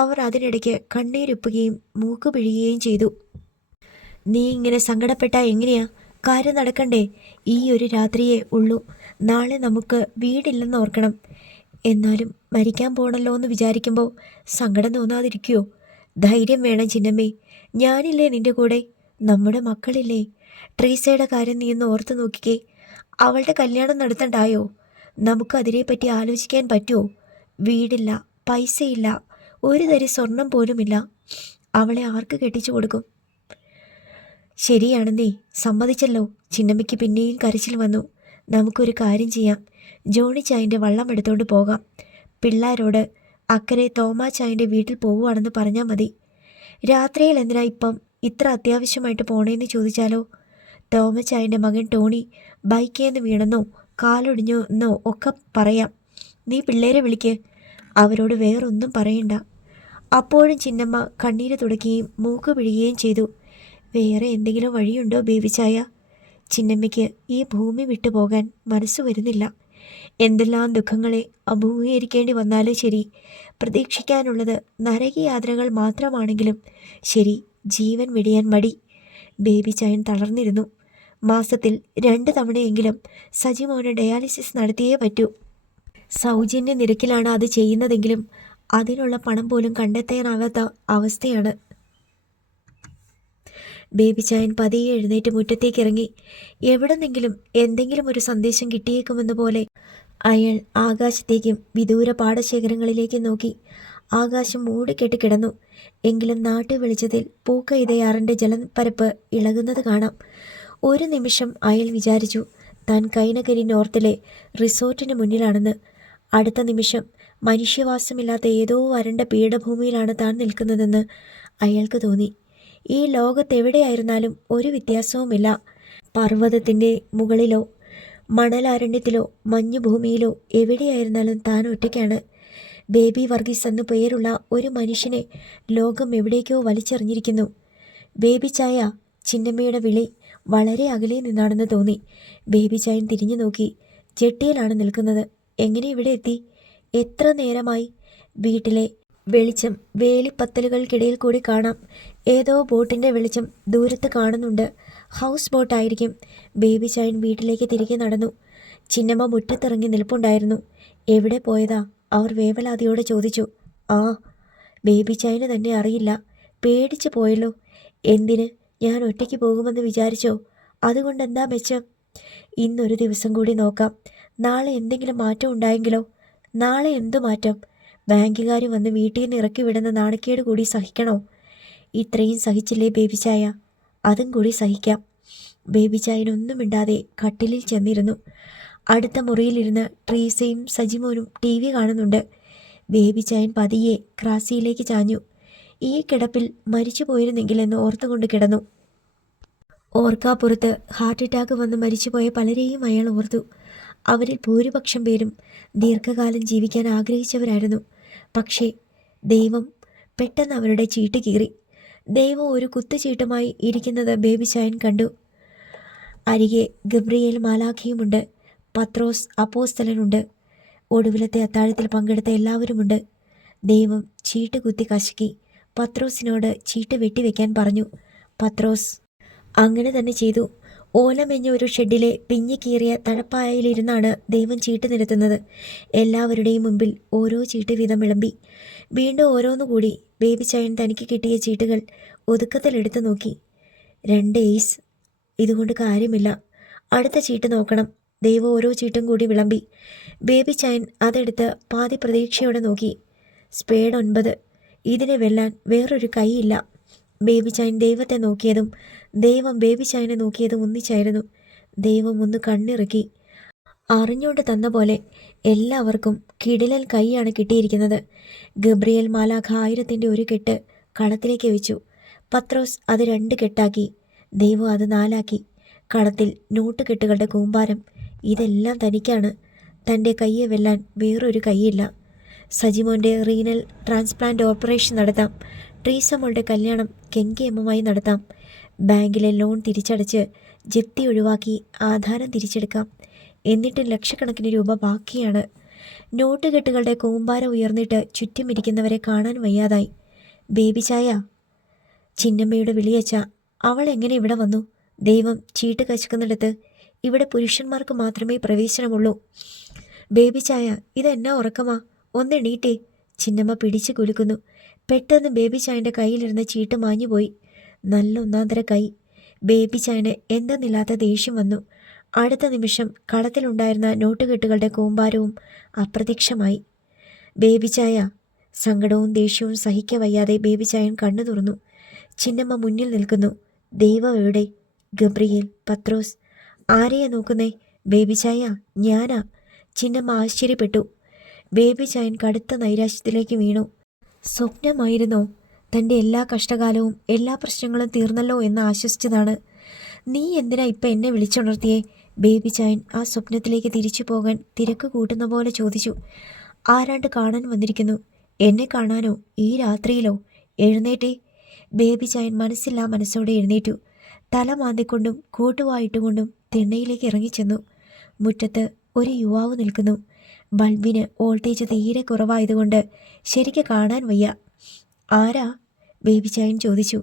അവർ അതിനിടയ്ക്ക് കണ്ണീരുപ്പുകയും മൂക്ക് പിഴിയുകയും ചെയ്തു. നീ ഇങ്ങനെ സങ്കടപ്പെട്ടാ എങ്ങനെയാ? കാര്യം നടക്കണ്ടേ? ഈ ഒരു രാത്രിയേ ഉള്ളൂ. നാളെ നമുക്ക് വീടില്ലെന്ന് ഓർക്കണം. എന്നാലും മരിക്കാൻ പോണല്ലോ എന്ന് വിചാരിക്കുമ്പോൾ സങ്കടം തോന്നാതിരിക്കുമോ? ധൈര്യം വേണം ചിന്നമ്മേ. ഞാനില്ലേ നിൻ്റെ കൂടെ? നമ്മുടെ മക്കളില്ലേ? ട്രീസയുടെ കാര്യം നീ ഒന്ന് ഓർത്ത് നോക്കിക്കേ. അവളുടെ കല്യാണം നടത്തണ്ടായോ? നമുക്ക് അതിനെപ്പറ്റി ആലോചിക്കാൻ പറ്റുമോ? വീടില്ല, പൈസയില്ല, ഒരു തരി സ്വർണം പോലുമില്ല. അവളെ ആർക്ക് കെട്ടിച്ചു കൊടുക്കും? ശരിയാണെന്നേ, സമ്മതിച്ചല്ലോ. ചിന്നമ്മയ്ക്ക് പിന്നെയും കരച്ചിൽ വന്നു. നമുക്കൊരു കാര്യം ചെയ്യാം. ജോണി ചായൻ്റെ വള്ളം എടുത്തുകൊണ്ട് പോകാം. പിള്ളേരോട് അക്കരെ തോമാ ചായൻ്റെ വീട്ടിൽ പോവുകയാണെന്ന് പറഞ്ഞാൽ മതി. രാത്രിയിൽ എന്തിനാ ഇപ്പം ഇത്ര അത്യാവശ്യമായിട്ട് പോണേന്ന് ചോദിച്ചാലോ? തോമച്ചായൻ്റെ മകൻ ടോണി ബൈക്കേന്ന് വീണെന്നോ കാലൊടിഞ്ഞോ എന്നോ ഒക്കെ പറയാം. നീ പിള്ളേരെ വിളിക്ക്. അവരോട് വേറൊന്നും പറയണ്ട. അപ്പോഴും ചിന്നമ്മ കണ്ണീര് തുടയ്ക്കുകയും മൂക്ക് പിഴിയുകയും ചെയ്തു. വേറെ എന്തെങ്കിലും വഴിയുണ്ടോ ബേബി ചായ? ചിന്നമ്മയ്ക്ക് ഈ ഭൂമി വിട്ടുപോകാൻ മനസ്സ് വരുന്നില്ല. എന്തെല്ലാം ദുഃഖങ്ങളെ അഭിമുഖീകരിക്കേണ്ടി വന്നാലും ശരി, പ്രതീക്ഷിക്കാനുള്ളത് നരകയാതനകൾ മാത്രമാണെങ്കിലും ശരി, ജീവൻ വെടിയാൻ മടി. ബേബി ചൈൻ തളർന്നിരുന്നു. മാസത്തിൽ 2 തവണയെങ്കിലും സജിമോന് ഡയാലിസിസ് നടത്തിയേ പറ്റൂ. സൗജന്യ നിരക്കിലാണ് അത് ചെയ്യുന്നതെങ്കിലും അതിനുള്ള പണം പോലും കണ്ടെത്താനാവാത്ത അവസ്ഥയാണ്. ബേബി ചൈൻ പതിയെ എഴുന്നേറ്റ് മുറ്റത്തേക്ക് ഇറങ്ങി. എവിടെന്നെങ്കിലും എന്തെങ്കിലും ഒരു സന്ദേശം കിട്ടിയേക്കുമെന്ന പോലെ അയാൾ ആകാശത്തേക്കും വിദൂര പാടശേഖരങ്ങളിലേക്കും നോക്കി. ആകാശം മൂടിക്കെട്ടി കിടന്നു. എങ്കിലും നാട്ടു വെളിച്ചത്തിൽ പൂക്കൈതയാറിൻ്റെ ജലപരപ്പ് ഇളകുന്നത് കാണാം. ഒരു നിമിഷം അയാൾ വിചാരിച്ചു താൻ കൈനകരി നോർത്തിലെ റിസോർട്ടിന് മുന്നിലാണെന്ന്. അടുത്ത നിമിഷം മനുഷ്യവാസമില്ലാത്ത ഏതോ വരണ്ട പീഠഭൂമിയിലാണ് താൻ നിൽക്കുന്നതെന്ന് അയാൾക്ക് തോന്നി. ഈ ലോകത്തെവിടെയായിരുന്നാലും ഒരു വ്യത്യാസവുമില്ല. പർവ്വതത്തിൻ്റെ മുകളിലോ മണലാരണ്യത്തിലോ മഞ്ഞുഭൂമിയിലോ എവിടെയായിരുന്നാലും താൻ ഒറ്റയ്ക്കാണ്. ബേബി വർഗീസ് എന്നു പേരുള്ള ഒരു മനുഷ്യനെ ലോകം എവിടേക്കോ വലിച്ചെറിഞ്ഞിരിക്കുന്നു. ബേബി ചായ. ചിന്നമ്മയുടെ വിളി വളരെ അകലെ നിന്നാണെന്ന് തോന്നി. ബേബി ചായൻ തിരിഞ്ഞു നോക്കി. ജെട്ടിയിലാണ് നിൽക്കുന്നത്. എങ്ങനെ ഇവിടെ എത്തി? എത്ര നേരമായി? വീട്ടിലെ വെളിച്ചം വേലിപ്പത്തലുകൾക്കിടയിൽ കൂടി കാണാം. ഏതോ ബോട്ടിൻ്റെ വെളിച്ചം ദൂരത്ത് കാണുന്നുണ്ട്. ഹൗസ് ബോട്ടായിരിക്കും. ബേബി ചൈൻ വീട്ടിലേക്ക് തിരികെ നടന്നു. ചിന്നമ്മ മുറ്റത്തിറങ്ങി നിൽപ്പുണ്ടായിരുന്നു. എവിടെ പോയതാ? അവർ വേവലാതിയോടെ ചോദിച്ചു. ആ, ബേബി ചൈന് തന്നെ അറിയില്ല. പേടിച്ചു പോയല്ലോ. എന്തിന്? ഞാൻ ഒറ്റയ്ക്ക് പോകുമെന്ന് വിചാരിച്ചോ? അതുകൊണ്ടെന്താ മെച്ചം? ഇന്നൊരു ദിവസം കൂടി നോക്കാം. നാളെ എന്തെങ്കിലും മാറ്റം ഉണ്ടായെങ്കിലോ? നാളെ എന്തു മാറ്റം? ബാങ്കുകാർ വന്ന് വീട്ടിൽ നിന്ന് ഇറക്കി വിടുന്ന നാണക്കേട് കൂടി സഹിക്കണോ? ഇത്രയും സഹിച്ചില്ലേ ബേബി ചായ? അതും കൂടി സഹിക്കാം. ബേബി ചായനൊന്നും മിണ്ടാതെ കട്ടിലിൽ ചെന്നിരുന്നു. അടുത്ത മുറിയിലിരുന്ന് ട്രീസയും സജിമോനും ടി വി കാണുന്നുണ്ട്. ബേബി ചായൻ പതിയെ ക്രാസിയിലേക്ക് ചാഞ്ഞു. ഈ കിടപ്പിൽ മരിച്ചു പോയിരുന്നെങ്കിലെന്ന് ഓർത്തുകൊണ്ട് കിടന്നു. ഓർക്കാപ്പുറത്ത് ഹാർട്ട് അറ്റാക്ക് വന്ന് മരിച്ചുപോയ പലരെയും അയാൾ ഓർത്തു. അവരിൽ ഭൂരിപക്ഷം പേരും ദീർഘകാലം ജീവിക്കാൻ ആഗ്രഹിച്ചവരായിരുന്നു. പക്ഷേ ദൈവം പെട്ടെന്ന് അവരുടെ ചീട്ട് കീറി. ദൈവം ഒരു കുത്തുചീട്ടുമായി ഇരിക്കുന്നത് ബേബി ചായൻ കണ്ടു. അരികെ ഗബ്രിയേൽ മാലാഖയുമുണ്ട്. പത്രോസ് അപ്പോസ്തലനുണ്ട്. ഒടുവിലത്തെ അത്താഴത്തിൽ പങ്കെടുത്ത എല്ലാവരുമുണ്ട്. ദൈവം ചീട്ട് കുത്തി കശക്കി പത്രോസിനോട് ചീട്ട് വെട്ടിവെക്കാൻ പറഞ്ഞു. പത്രോസ് അങ്ങനെ തന്നെ ചെയ്തു. ഓലമെഞ്ഞ ഒരു ഷെഡിലെ പിഞ്ഞിക്കീറിയ തഴപ്പായയിലിരുന്നാണ് ദൈവം ചീട്ട് നിരത്തുന്നത്. എല്ലാവരുടെയും മുമ്പിൽ ഓരോ ചീട്ട് വീതം വിളമ്പി. വീണ്ടും ഓരോന്നുകൂടി. ബേബി ചായൻ തനിക്ക് കിട്ടിയ ചീട്ടുകൾ ഒതുക്കത്തിലെടുത്ത് നോക്കി. 2 ഏസ്. ഇതുകൊണ്ട് കാര്യമില്ല. അടുത്ത ചീട്ട് നോക്കണം. ദൈവം ഓരോ ചീട്ടും കൂടി വിളമ്പി. ബേബി ചായൻ അതെടുത്ത് പാതി പ്രതീക്ഷയോടെ നോക്കി. സ്പേഡ് 9. ഇതിനെ വെല്ലാൻ വേറൊരു കൈയില്ല. ബേബി ചായൻ ദൈവത്തെ നോക്കിയതും ദൈവം ബേബി ചായനെ നോക്കിയതും ഒന്നിച്ചായിരുന്നു. ദൈവം ഒന്ന് കണ്ണിറുക്കി. അറിഞ്ഞുകൊണ്ട് തന്ന പോലെ എല്ലാവർക്കും കിടിലൻ കൈയാണ് കിട്ടിയിരിക്കുന്നത്. ഗബ്രിയേൽ മാലാഖ 1000-ന്റെ ഒരു കെട്ട് കളത്തിലേക്ക് വെച്ചു. പത്രോസ് അത് 2 കെട്ടാക്കി. ദൈവം അത് 4 ആക്കി. കളത്തിൽ നോട്ടുകെട്ടുകളുടെ കൂമ്പാരം. ഇതെല്ലാം തനിക്കാണ്. തൻ്റെ കയ്യെ വെല്ലാൻ വേറൊരു കൈയില്ല. സജിമോൻ്റെ റീനൽ ട്രാൻസ്പ്ലാന്റ് ഓപ്പറേഷൻ നടത്താം. ട്രീസമോളുടെ കല്യാണം കെങ്കേമമായി നടത്താം. ബാങ്കിലെ ലോൺ തിരിച്ചടച്ച് ജപ്തി ഒഴിവാക്കി ആധാരം തിരിച്ചെടുക്കാം. എന്നിട്ടും ലക്ഷക്കണക്കിന് രൂപ ബാക്കിയാണ്. നോട്ടുകെട്ടുകളുടെ കൂമ്പാരം ഉയർന്നിട്ട് ചുറ്റുമിരിക്കുന്നവരെ കാണാൻ വയ്യാതായി. ബേബി ചായ, ചിന്നമ്മയുടെ വിളിയച്ച. അവൾ എങ്ങനെ ഇവിടെ വന്നു? ദൈവം ചീട്ട് കശക്കുന്നിടത്ത് ഇവിടെ പുരുഷന്മാർക്ക് മാത്രമേ പ്രവേശനമുള്ളൂ. ബേബി ചായ, ഇതെന്നാ ഉറക്കമാ? ഒന്നെണീറ്റേ. ചിന്നമ്മ പിടിച്ചു കുലുക്കുന്നു. പെട്ടെന്ന് ബേബി ചായൻ്റെ കയ്യിലിരുന്ന ചീട്ട് മാഞ്ഞുപോയി. നല്ല ഒന്നാന്തര കൈ. ബേബി ചായന് എന്തെന്നില്ലാത്ത ദേഷ്യം വന്നു. അടുത്ത നിമിഷം കളത്തിലുണ്ടായിരുന്ന നോട്ടുകെട്ടുകളുടെ കൂമ്പാരവും അപ്രത്യക്ഷമായി. ബേബി ചായ. സങ്കടവും ദേഷ്യവും സഹിക്കവയ്യാതെ ബേബി ചായൻ കണ്ണു തുറന്നു. ചിന്നമ്മ മുന്നിൽ നിൽക്കുന്നു. ദൈവം എവിടെ? ഗബ്രിയേൽ, പത്രോസ്. ആരെയാ നോക്കുന്നേ? ബേബി ചായ, ഞാനാ. ചിന്നമ്മ ആശ്ചര്യപ്പെട്ടു. ബേബി ചായൻ കടുത്ത നൈരാശ്യത്തിലേക്ക് വീണു. സ്വപ്നമായിരുന്നോ? തൻ്റെ എല്ലാ കഷ്ടകാലവും എല്ലാ പ്രശ്നങ്ങളും തീർന്നല്ലോ എന്ന് ആശ്വസിച്ചതാണ്. നീ എന്തിനാ ഇപ്പം എന്നെ വിളിച്ചുണർത്തിയേ? ബേബി ചായൻ ആ സ്വപ്നത്തിലേക്ക് തിരിച്ചു പോകാൻ തിരക്ക് കൂട്ടുന്ന പോലെ ചോദിച്ചു. ആരാണ്ട് കാണാൻ വന്നിരിക്കുന്നു. എന്നെ കാണാനോ? ഈ രാത്രിയിലോ? എഴുന്നേറ്റേ. ബേബി ചായൻ മനസ്സില്ലാ മനസ്സോടെ എഴുന്നേറ്റു. തല മാന്തിക്കൊണ്ടും കൂട്ടുവായിട്ടുകൊണ്ടും തിണ്ണയിലേക്ക് ഇറങ്ങിച്ചെന്നു. മുറ്റത്ത് ഒരു യുവാവ് നിൽക്കുന്നു. ബൾബിന് വോൾട്ടേജ് തീരെ കുറവായതുകൊണ്ട് ശരിക്ക് കാണാൻ വയ്യ. ആരാ? ബേബി ചായൻ ചോദിച്ചു.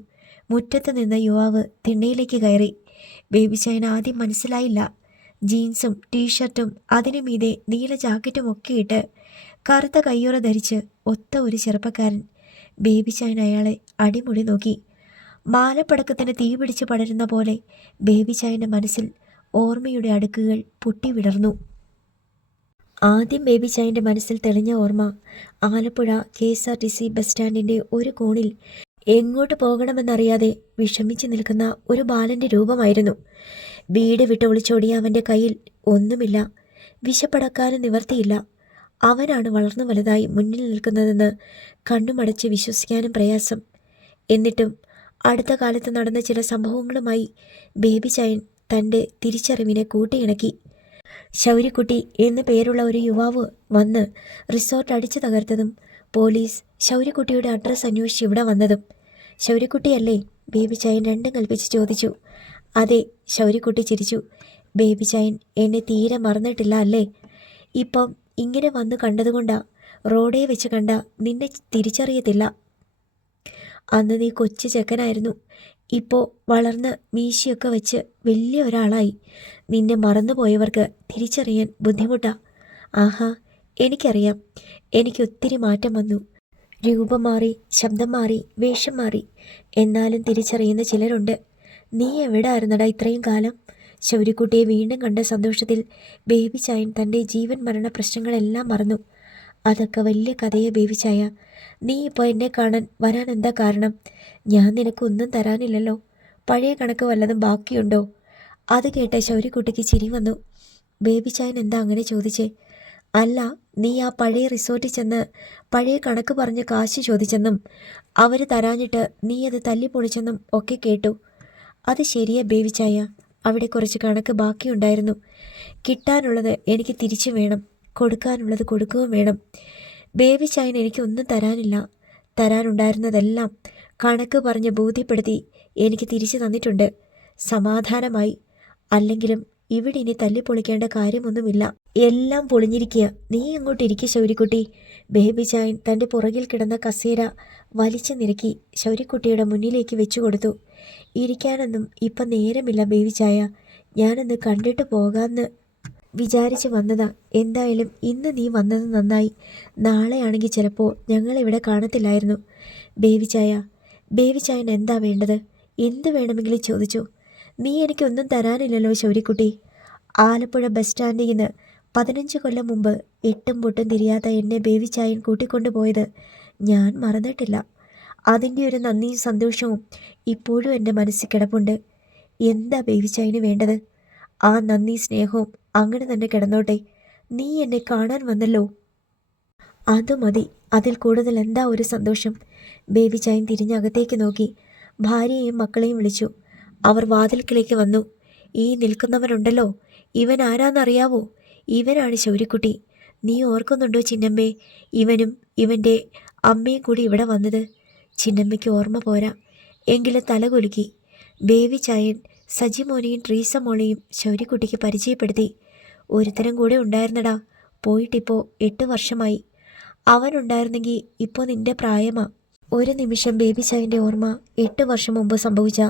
മുറ്റത്ത് നിന്ന് യുവാവ് തിണ്ണയിലേക്ക് കയറി. ബേബി ചായൻ ആദ്യം മനസ്സിലായില്ല. ജീൻസും ടീഷർട്ടും അതിനു മീതെ നീല ജാക്കറ്റും ഒക്കെ ഇട്ട് കറുത്ത കയ്യുറ ധരിച്ച് ഒത്ത ഒരു ചെറുപ്പക്കാരൻ. ബേബി ചായൻ അയാളെ അടിമുടി നോക്കി. മാലപ്പടക്കത്തിന് തീ പിടിച്ച് പടരുന്ന പോലെ ബേബി ചായൻ്റെ മനസ്സിൽ ഓർമ്മയുടെ അടുക്കുകൾ പൊട്ടിവിടർന്നു. ആദ്യം ബേബി ചായൻ്റെ മനസ്സിൽ തെളിഞ്ഞ ഓർമ്മ ആലപ്പുഴ KSRTC ബസ് സ്റ്റാൻഡിൻ്റെ ഒരു കോണിൽ എങ്ങോട്ട് പോകണമെന്നറിയാതെ വിഷമിച്ച് നിൽക്കുന്ന ഒരു ബാലൻ്റെ രൂപമായിരുന്നു. വീട് വിട്ട് ഒളിച്ചോടിയ അവൻ്റെ കയ്യിൽ ഒന്നുമില്ല. വിശപ്പടക്കാനും നിവർത്തിയില്ല. അവനാണ് വളർന്നു വലുതായി മുന്നിൽ നിൽക്കുന്നതെന്ന് കണ്ണുമടച്ച് വിശ്വസിക്കാനും പ്രയാസം. എന്നിട്ടും അടുത്ത കാലത്ത് നടന്ന ചില സംഭവങ്ങളുമായി ബേബി ചായൻ തൻ്റെ തിരിച്ചറിവിനെ കൂട്ടിയിണക്കി. ശൗര്യക്കുട്ടി എന്നു പേരുള്ള ഒരു യുവാവ് വന്ന് റിസോർട്ട് അടിച്ചു തകർത്തതും പോലീസ് ശൗര്യക്കുട്ടിയുടെ അഡ്രസ്സ് അന്വേഷിച്ച് ഇവിടെ വന്നതും. ശൗര്യക്കുട്ടിയല്ലേ? ബേബി ചായൻ രണ്ടും കൽപ്പിച്ച് ചോദിച്ചു. അതെ. ശൗര്യക്കുട്ടി ചിരിച്ചു. ബേബി ചായൻ എന്നെ തീരെ മറന്നിട്ടില്ല അല്ലേ? ഇപ്പം ഇങ്ങനെ വന്ന് കണ്ടതുകൊണ്ടാ. റോഡേ വെച്ച് കണ്ട നിന്നെ തിരിച്ചറിയത്തില്ല. അന്ന് നീ കൊച്ചു ചെക്കനായിരുന്നു. ഇപ്പോൾ വളർന്ന് മീശയൊക്കെ വെച്ച് വലിയ ഒരാളായി. നിന്നെ മറന്നുപോയവർക്ക് തിരിച്ചറിയാൻ ബുദ്ധിമുട്ടാ. ആഹാ, എനിക്കറിയാം. എനിക്കൊത്തിരി മാറ്റം വന്നു. രൂപം മാറി, ശബ്ദം മാറി, വേഷം മാറി. എന്നാലും തിരിച്ചറിയുന്ന ചിലരുണ്ട്. നീ എവിടെ ആയിരുന്നടാ ഇത്രയും കാലം? ശൗര്യക്കുട്ടിയെ വീണ്ടും കണ്ട സന്തോഷത്തിൽ ബേബി ചായൻ തൻ്റെ ജീവൻ മരണ പ്രശ്നങ്ങളെല്ലാം മറന്നു. അതൊക്കെ വലിയ കഥയെ ബേബി ചായ. നീ ഇപ്പോൾ എന്നെ കാണാൻ വരാൻ എന്താ കാരണം? ഞാൻ നിനക്കൊന്നും തരാനില്ലല്ലോ. പഴയ കണക്ക് വല്ലതും ബാക്കിയുണ്ടോ? അത് കേട്ട ശൗര്യക്കുട്ടിക്ക് ചിരി വന്നു. ബേബി ചായൻ എന്താ അങ്ങനെ ചോദിച്ചേ? അല്ല, നീ ആ പഴയ റിസോർട്ടിൽ ചെന്ന് പഴയ കണക്ക് പറഞ്ഞ് കാശ് ചോദിച്ചെന്നും അവർ തരാഞ്ഞിട്ട് നീ അത് തല്ലിപ്പൊളിച്ചെന്നും ഒക്കെ കേട്ടു. അത് ശരിയാ ബേബി ചായ, അവിടെ കുറച്ച് കണക്ക് ബാക്കിയുണ്ടായിരുന്നു. കിട്ടാനുള്ളത് എനിക്ക് തിരിച്ചു വേണം, കൊടുക്കാനുള്ളത് കൊടുക്കുകയും വേണം. ബേബി ചായൻ എനിക്കൊന്നും തരാനില്ല. തരാനുണ്ടായിരുന്നതെല്ലാം കണക്ക് പറഞ്ഞ് ബോധ്യപ്പെടുത്തി എനിക്ക് തിരിച്ചു തന്നിട്ടുണ്ട്. സമാധാനമായി. അല്ലെങ്കിലും ഇവിടെ ഇനി തല്ലിപ്പൊളിക്കേണ്ട കാര്യമൊന്നുമില്ല. എല്ലാം പൊളിഞ്ഞിരിക്കുക. നീ അങ്ങോട്ട് ഇരിക്കുക ശൗര്യക്കുട്ടി. ബേബി ചായൻ തൻ്റെ പുറകിൽ കിടന്ന കസേര വലിച്ചു നിരക്കി ശൗര്യക്കുട്ടിയുടെ മുന്നിലേക്ക് വെച്ചു കൊടുത്തു. ഇരിക്കാനൊന്നും ഇപ്പം നേരമില്ല ബേബി ചായ, ഞാനൊന്ന് കണ്ടിട്ട് പോകാമെന്ന് വിചാരിച്ച് വന്നതാ. എന്തായാലും ഇന്ന് നീ വന്നത് നന്നായി. നാളെയാണെങ്കിൽ ചിലപ്പോൾ ഞങ്ങളിവിടെ കാണത്തില്ലായിരുന്നു. ബേബി ചായ, ബേബി ചായൻ എന്താ വേണ്ടത്? എന്ത് വേണമെങ്കിലും ചോദിച്ചു. നീ എനിക്കൊന്നും തരാനില്ലല്ലോ ശൗര്യക്കുട്ടി. ആലപ്പുഴ ബസ് സ്റ്റാൻഡിൽ നിന്ന് 15 കൊല്ലം മുമ്പ് എട്ടും പൊട്ടും തിരിയാത്ത എന്നെ ബേബി ചായൻ കൂട്ടിക്കൊണ്ടുപോയത് ഞാൻ മറന്നിട്ടില്ല. അതിൻ്റെ ഒരു നന്ദിയും സന്തോഷവും ഇപ്പോഴും എൻ്റെ മനസ്സിൽ കിടപ്പുണ്ട്. എന്താ ബേബി ചായന് വേണ്ടത്? ആ നന്ദി സ്നേഹവും അങ്ങനെ തന്നെ കിടന്നോട്ടെ. നീ എന്നെ കാണാൻ വന്നല്ലോ, അത് മതി. അതിൽ കൂടുതൽ എന്താ ഒരു സന്തോഷം? ബേബി ചായൻ തിരിഞ്ഞകത്തേക്ക് നോക്കി ഭാര്യയെയും മക്കളെയും വിളിച്ചു. അവർ വാതിൽക്കിലേക്ക് വന്നു. ഈ നിൽക്കുന്നവനുണ്ടല്ലോ, ഇവൻ ആരാന്നറിയാവോ? ഇവനാണ് ശൗര്യക്കുട്ടി. നീ ഓർക്കുന്നുണ്ടോ ചിന്നമ്മേ? ഇവനും ഇവൻ്റെ അമ്മയും കൂടി ഇവിടെ വന്നത്. ചിന്നമ്മയ്ക്ക് ഓർമ്മ പോരാ, എങ്കിലും തലകുലുക്കി. ബേബി ചായൻ സജിമോനെയും ട്രീസ മോളെയും ശൗര്യക്കുട്ടിക്ക് പരിചയപ്പെടുത്തി. ഒരുത്തരം കൂടെ ഉണ്ടായിരുന്നടാ, പോയിട്ടിപ്പോൾ 8 വർഷമായി. അവനുണ്ടായിരുന്നെങ്കിൽ ഇപ്പോൾ നിന്റെ പ്രായമാ. ഒരു നിമിഷം ബേബി ചായൻ്റെ ഓർമ്മ 8 വർഷം മുമ്പ് സംഭവിച്ച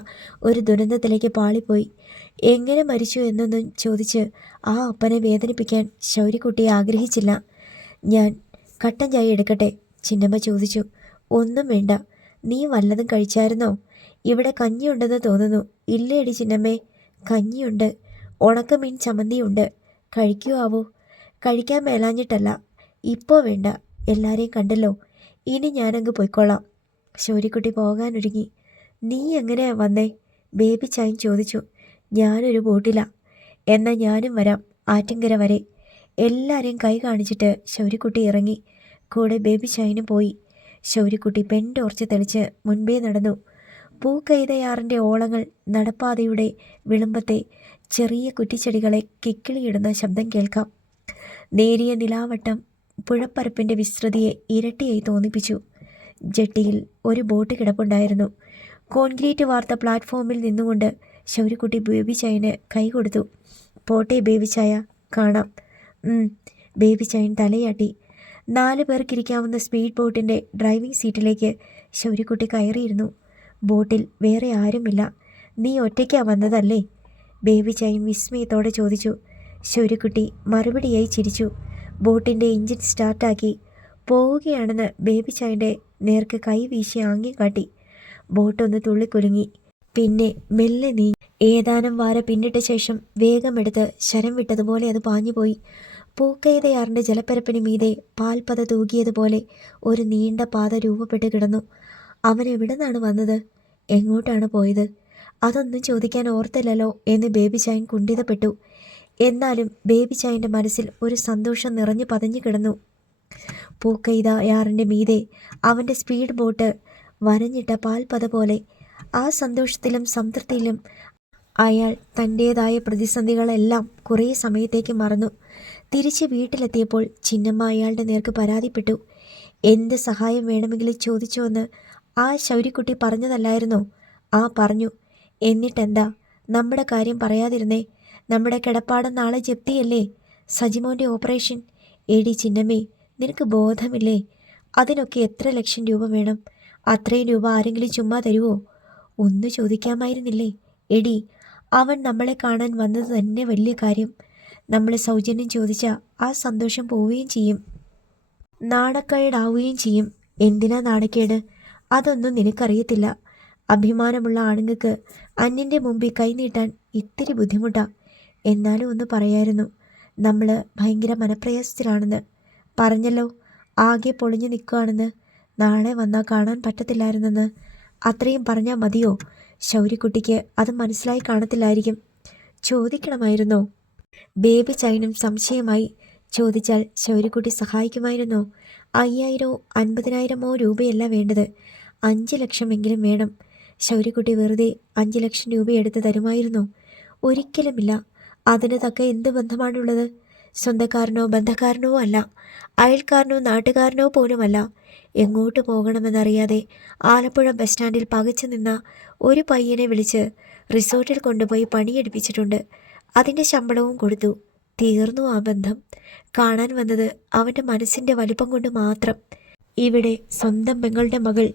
ഒരു ദുരന്തത്തിലേക്ക് പാളിപ്പോയി. എങ്ങനെ മരിച്ചു എന്നൊന്നും ചോദിച്ച് ആ അപ്പനെ വേദനിപ്പിക്കാൻ ശൗര്യക്കുട്ടിയെ ആഗ്രഹിച്ചില്ല. ഞാൻ കട്ടൻ ചായ എടുക്കട്ടെ? ചിന്നമ്മ ചോദിച്ചു. ഒന്നും വേണ്ട. നീ വല്ലതും കഴിച്ചായിരുന്നോ? ഇവിടെ കഞ്ഞിയുണ്ടെന്ന് തോന്നുന്നു. ഇല്ലേടി ചിന്നമ്മേ, കഞ്ഞിയുണ്ട്, ഉണക്കമീൻ ചമ്മന്തിയുണ്ട്. കഴിക്കുവാവോ? കഴിക്കാൻ മേലാഞ്ഞിട്ടല്ല, ഇപ്പോൾ വേണ്ട. എല്ലാരെയും കണ്ടല്ലോ, ഇനി ഞാനങ്ങ് പോയിക്കൊള്ളാം. ശൗര്യക്കുട്ടി പോകാനൊരുങ്ങി. നീ എങ്ങനെയാ വന്നേ? ബേബി ചായൻ ചോദിച്ചു. ഞാനൊരു ബോട്ടിലാ. എന്നാൽ ഞാനും വരാം, ആറ്റിങ്കര വരെ. എല്ലാവരെയും കൈ കാണിച്ചിട്ട് ശൗര്യക്കുട്ടി ഇറങ്ങി. കൂടെ ബേബി ചായനും പോയി. ശൗര്യക്കുട്ടി പെൺടോർച്ച് തെളിച്ച് മുൻപേ നടന്നു. പൂക്കൈതയാറിൻ്റെ ഓളങ്ങൾ നടപ്പാതയുടെ വിളുമ്പത്തെ ചെറിയ കുറ്റിച്ചെടികളെ കിക്കിളിയിടുന്ന ശബ്ദം കേൾക്കാം. നേരിയ നിലാവട്ടം പുഴപ്പരപ്പിൻ്റെ വിസ്തൃതിയെ ഇരട്ടിയായി തോന്നിപ്പിച്ചു. ജെട്ടിയിൽ ഒരു ബോട്ട് കിടപ്പുണ്ടായിരുന്നു. കോൺക്രീറ്റ് വാർത്ത പ്ലാറ്റ്ഫോമിൽ നിന്നുകൊണ്ട് ശൗര്യക്കുട്ടി ബേബി ചായന് കൈ കൊടുത്തു. പോട്ടെ ബേബി ചായ, കാണാം. ബേബി ചായൻ തലയാട്ടി. 4 പേർക്കിരിക്കാവുന്ന സ്പീഡ് ബോട്ടിൻ്റെ ഡ്രൈവിംഗ് സീറ്റിലേക്ക് ശൗര്യക്കുട്ടി കയറിയിരുന്നു. ബോട്ടിൽ വേറെ ആരുമില്ല. നീ ഒറ്റയ്ക്കാ വന്നതല്ലേ? ബേബി ചായൻ വിസ്മയത്തോടെ ചോദിച്ചു. ശൗര്യക്കുട്ടി മറുപടിയായി ചിരിച്ചു. ബോട്ടിൻ്റെ എഞ്ചിൻ സ്റ്റാർട്ടാക്കി. പോവുകയാണെന്ന് ബേബി ചായൻ്റെ നേർക്ക് കൈ വീശി ആംഗ്യം കാട്ടി. ബോട്ടൊന്ന് തുള്ളിക്കുലുങ്ങി. പിന്നെ മെല്ലെ നീങ്ങി. ഏതാനും വാര പിന്നിട്ട ശേഷം വേഗമെടുത്ത് ശരം വിട്ടതുപോലെ അത് പാഞ്ഞുപോയി. പൂക്കൈതയാറിൻ്റെ ജലപ്പരപ്പിന് മീതെ പാൽപ്പത തൂകിയതുപോലെ ഒരു നീണ്ട പാത രൂപപ്പെട്ട് കിടന്നു. അവൻ എവിടെ നിന്നാണ് വന്നത്? എങ്ങോട്ടാണ് പോയത്? അതൊന്നും ചോദിക്കാൻ ഓർത്തില്ലല്ലോ എന്ന് ബേബി ചായൻ കുണ്ഠിതപ്പെട്ടു. എന്നാലും ബേബി ചായൻ്റെ മനസ്സിൽ ഒരു സന്തോഷം നിറഞ്ഞു പതഞ്ഞു കിടന്നു. പൂക്കൈതയാറിൻ്റെ മീതെ അവൻ്റെ സ്പീഡ് ബോട്ട് വരഞ്ഞിട്ട പാൽപ്പത പോലെ. ആ സന്തോഷത്തിലും സംതൃപ്തിയിലും അയാൾ തൻ്റേതായ പ്രതിസന്ധികളെല്ലാം കുറേ സമയത്തേക്ക് മറന്നു. തിരിച്ച് വീട്ടിലെത്തിയപ്പോൾ ചിന്നമ്മ അയാളുടെ നേർക്ക് പരാതിപ്പെട്ടു. എന്ത് സഹായം വേണമെങ്കിലും ചോദിച്ചുവെന്ന് ആ ശൗര്യക്കുട്ടി പറഞ്ഞതല്ലായിരുന്നോ? ആ പറഞ്ഞു. എന്നിട്ടെന്താ നമ്മുടെ കാര്യം പറയാതിരുന്നേ? നമ്മുടെ കിടപ്പാടം നാളെ ജപ്തിയല്ലേ? സജിമോൻ്റെ ഓപ്പറേഷൻ. എടി ചിന്നമ്മേ, നിനക്ക് ബോധമില്ലേ? അതിനൊക്കെ എത്ര ലക്ഷം രൂപ വേണം? അത്രയും രൂപ ആരെങ്കിലും ചുമ്മാ തരുമോ? ഒന്ന് ചോദിക്കാമായിരുന്നില്ലേ? എടി, അവൻ നമ്മളെ കാണാൻ വന്നത് തന്നെ വലിയ കാര്യം. നമ്മൾ സൗജന്യം ചോദിച്ചാൽ ആ സന്തോഷം പോവുകയും ചെയ്യും, നാണക്കേടാവുകയും ചെയ്യും. എന്തിനാ നാണക്കേട്? അതൊന്നും നിനക്കറിയത്തില്ല. അഭിമാനമുള്ള ആണുങ്ങൾക്ക് അന്യൻ്റെ മുമ്പിൽ കൈനീട്ടാൻ ഇത്തിരി ബുദ്ധിമുട്ടാ. എന്നാലും ഒന്ന് പറയായിരുന്നു, നമ്മൾ ഭയങ്കര മനപ്രയാസത്തിലാണെന്ന്. പറഞ്ഞല്ലോ, ആകെ പൊളിഞ്ഞു നിൽക്കുകയാണെന്ന്. നാളെ വന്നാൽ കാണാൻ പറ്റത്തില്ലായിരുന്നെന്ന്. അത്രയും പറഞ്ഞാൽ മതിയോ? ശൗര്യക്കുട്ടിക്ക് അത് മനസ്സിലായി കാണത്തില്ലായിരിക്കും. ചോദിക്കണമായിരുന്നോ? ബേബി ചൈനും സംശയമായി. ചോദിച്ചാൽ ശൗര്യക്കുട്ടി സഹായിക്കുമായിരുന്നോ? 5000 50,000 രൂപയല്ല വേണ്ടത്, 5 ലക്ഷമെങ്കിലും വേണം. ശൗര്യക്കുട്ടി വെറുതെ 5 ലക്ഷം രൂപ എടുത്ത് തരുമായിരുന്നോ? ഒരിക്കലുമില്ല. അതിന് തക്ക എന്ത് ബന്ധമാണുള്ളത്? സ്വന്തക്കാരനോ ബന്ധക്കാരനോ അല്ല, അയൽക്കാരനോ നാട്ടുകാരനോ പോലുമല്ല. എങ്ങോട്ട് പോകണമെന്നറിയാതെ ആലപ്പുഴ ബസ് സ്റ്റാൻഡിൽ പകച്ചു നിന്ന ഒരു പയ്യനെ വിളിച്ച് റിസോർട്ടിൽ കൊണ്ടുപോയി പണിയെടുപ്പിച്ചിട്ടുണ്ട്. അതിൻ്റെ ശമ്പളവും കൊടുത്തു. തീർന്നു ആ ബന്ധം. കാണാൻ വന്നത് അവൻ്റെ മനസ്സിൻ്റെ വലിപ്പം കൊണ്ട് മാത്രം. ഇവിടെ സ്വന്തം പെങ്ങളുടെ മകൾ